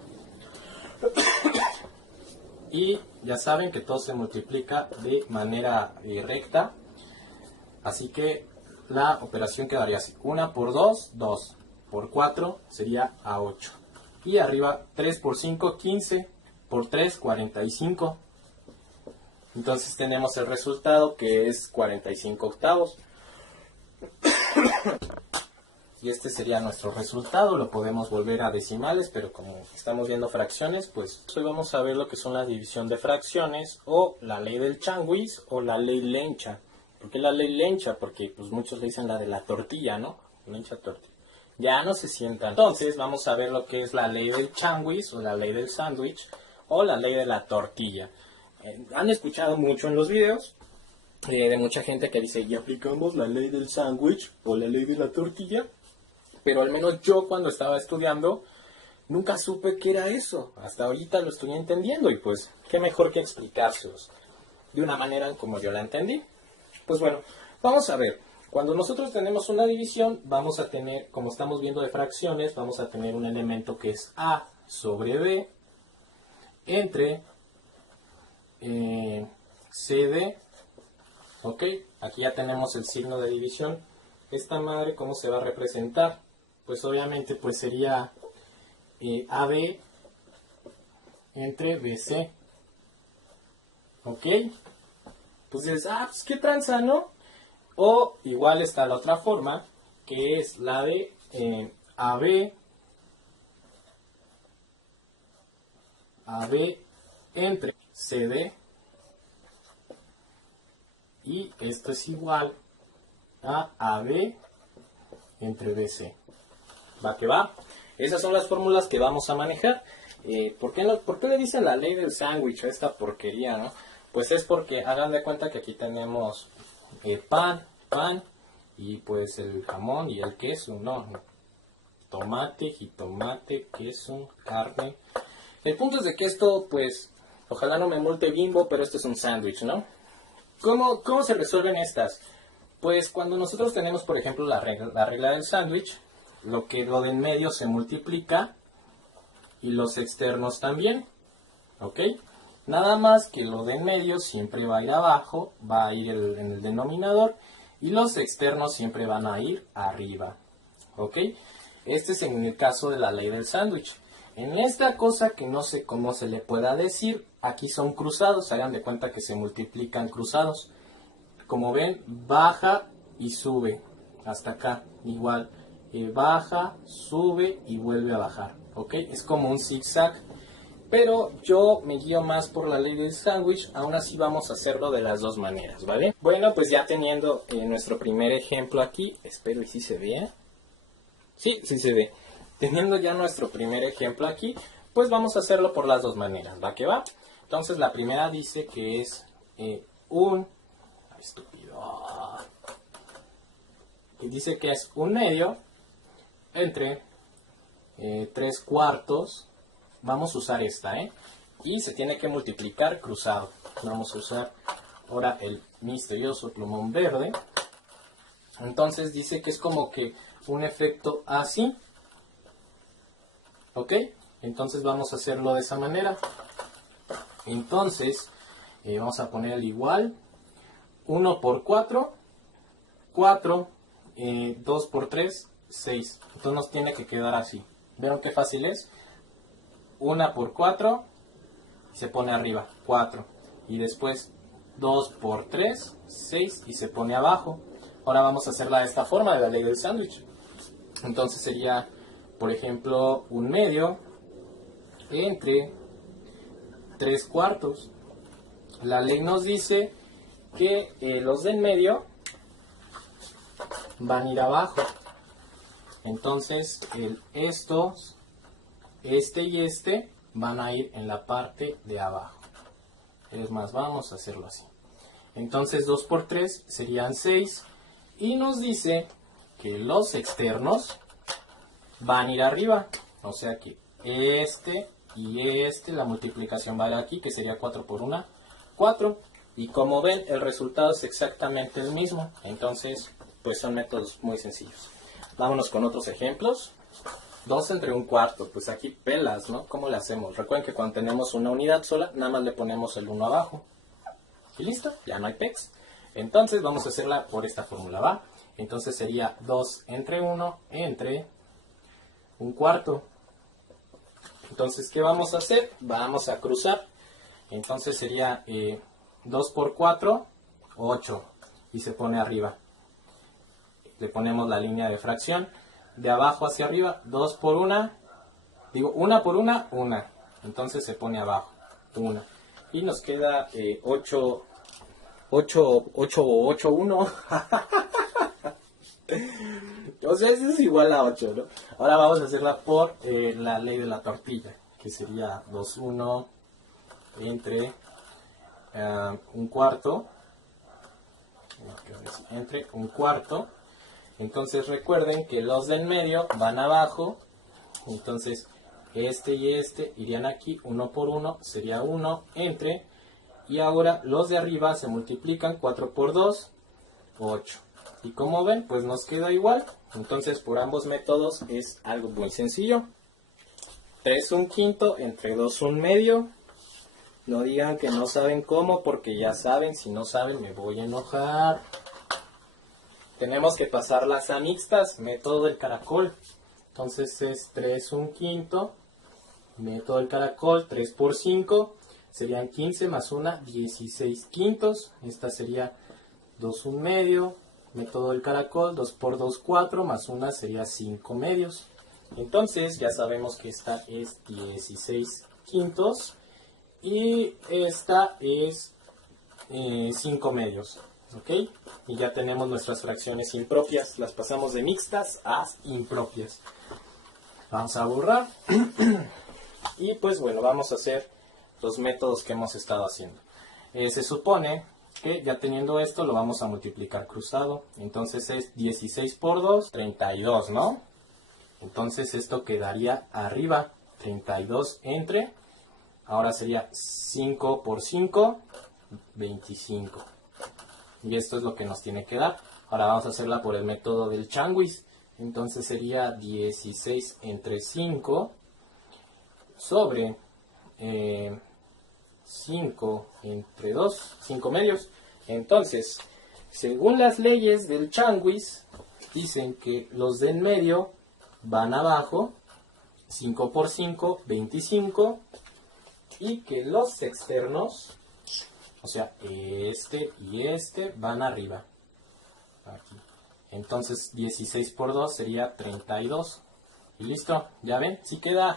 y ya saben que todo se multiplica de manera recta, así que la operación quedaría así: 1 por 2, 2, por 4 sería a 8, y arriba 3 por 5, 15, por 3, 45. Entonces tenemos el resultado, que es 45 octavos. Y este sería nuestro resultado. Lo podemos volver a decimales, pero como estamos viendo fracciones, pues hoy vamos a ver lo que son la división de fracciones, o la ley del sándwich, o la ley lencha. ¿Por qué la ley lencha? Porque pues muchos le dicen la de la tortilla, ¿no? Lencha tortilla. Ya no se sientan. Entonces vamos a ver lo que es la ley del sándwich, o la ley del sándwich, o la ley de la tortilla. Han escuchado mucho en los videos de mucha gente que dice: y aplicamos la ley del sándwich o la ley de la tortilla. Pero al menos yo, cuando estaba estudiando, nunca supe qué era eso. Hasta ahorita lo estoy entendiendo, y pues qué mejor que explicárselos de una manera como yo la entendí. Pues bueno, vamos a ver. Cuando nosotros tenemos una división, vamos a tener, como estamos viendo de fracciones, vamos a tener un elemento que es A sobre B entre CD. Ok, aquí ya tenemos el signo de división. Esta madre, ¿cómo se va a representar? Pues obviamente pues sería AB entre BC. Ok, pues dices: pues qué tranza, ¿no? O igual está la otra forma, que es la de AB entre CD, y esto es igual a AB entre BC. Va que va. Esas son las fórmulas que vamos a manejar. ¿Por qué le dicen la ley del sándwich a esta porquería, no? Pues es porque hagan de cuenta que aquí tenemos pan, y pues el jamón y el queso, ¿no? Tomate, jitomate, queso, carne. El punto es de que esto, pues, ojalá no me multe Bimbo, pero esto es un sándwich, ¿no? ¿Cómo se resuelven estas? Pues cuando nosotros tenemos, por ejemplo, la regla del sándwich, lo de en medio se multiplica y los externos también, ¿ok? Nada más que lo de en medio siempre va a ir abajo, va a ir en el denominador, y los externos siempre van a ir arriba, ¿ok? Este es en el caso de la ley del sándwich. En esta cosa que no sé cómo se le pueda decir, aquí son cruzados, hagan de cuenta que se multiplican cruzados. Como ven, baja y sube hasta acá, igual, baja, sube y vuelve a bajar, ¿ok? Es como un zigzag, pero yo me guío más por la ley del sándwich. Aún así vamos a hacerlo de las dos maneras, ¿vale? Bueno, pues ya teniendo nuestro primer ejemplo aquí, espero y si se vea. Sí se ve. Teniendo ya nuestro primer ejemplo aquí, pues vamos a hacerlo por las dos maneras, ¿va que va? Entonces la primera dice que es estúpido. Y dice que es un medio entre 3 cuartos. Vamos a usar esta, y se tiene que multiplicar cruzado. Vamos a usar ahora el misterioso plumón verde. Entonces dice que es como que un efecto así, ¿ok? Entonces vamos a hacerlo de esa manera. Entonces vamos a poner el igual. 1 por 4, 4, 2 por 3, 6. Entonces nos tiene que quedar así. ¿Vieron qué fácil es? 1 por 4 se pone arriba, 4. Y después 2 por 3, 6 y se pone abajo. Ahora vamos a hacerla de esta forma, de la ley del sándwich. Entonces sería, por ejemplo, 1/2 entre 3/4. La ley nos dice que los de en medio van a ir abajo. Entonces estos, este y este van a ir en la parte de abajo. Es más, vamos a hacerlo así. Entonces 2 por 3 serían 6 y nos dice que los externos van a ir arriba. O sea que este y este, la multiplicación va a ir aquí, que sería 4 por 1, 4. Y como ven, el resultado es exactamente el mismo. Entonces, pues son métodos muy sencillos. Vámonos con otros ejemplos. 2 entre 1/4, pues aquí pelas, ¿no? ¿Cómo le hacemos? Recuerden que cuando tenemos una unidad sola, nada más le ponemos el 1 abajo. Y listo, ya no hay pex. Entonces vamos a hacerla por esta fórmula, ¿va? Entonces sería 2 entre 1 entre 1/4. Entonces, ¿qué vamos a hacer? Vamos a cruzar. Entonces sería 2 por 4, 8. Y se pone arriba. Le ponemos la línea de fracción. De abajo hacia arriba, 2 por 1. Digo, 1 por 1, 1. Entonces se pone abajo, 1. Y nos queda 8, 1. O sea, eso es igual a 8, ¿no? Ahora vamos a hacerla por la ley de la tortilla, que sería 2, 1 entre 1/4. Entre 1/4. Entonces recuerden que los del medio van abajo. Entonces este y este irían aquí. 1 por 1 sería 1 entre. Y ahora los de arriba se multiplican. 4 por 2, 8. Y como ven, pues nos queda igual. Entonces por ambos métodos es algo muy sencillo. 3 1/5 entre 2 1/2. No digan que no saben cómo, porque ya saben. Si no saben, me voy a enojar. Tenemos que pasarlas a mixtas, método del caracol. Entonces es 3 1/5, método del caracol, 3 por 5, serían 15 más 1, 16 quintos. Esta sería 2 1/2, método del caracol, 2 por 2, 4, más 1 sería 5 medios. Entonces ya sabemos que esta es 16 quintos y esta es 5 medios. ¿Ok? Y ya tenemos nuestras fracciones impropias. Las pasamos de mixtas a impropias. Vamos a borrar. Y pues bueno, vamos a hacer los métodos que hemos estado haciendo. Se supone que ya teniendo esto lo vamos a multiplicar cruzado. Entonces es 16 por 2, 32, ¿no? Entonces esto quedaría arriba. 32 entre. Ahora sería 5 por 5, 25. Y esto es lo que nos tiene que dar. Ahora vamos a hacerla por el método del changuis. Entonces sería 16 entre 5 sobre 5 entre 2, 5 medios. Entonces, según las leyes del changuis, dicen que los de en medio van abajo, 5 por 5, 25, y que los externos, o sea, este y este van arriba. Aquí. Entonces 16 por 2 sería 32. Y listo, ya ven, sí queda.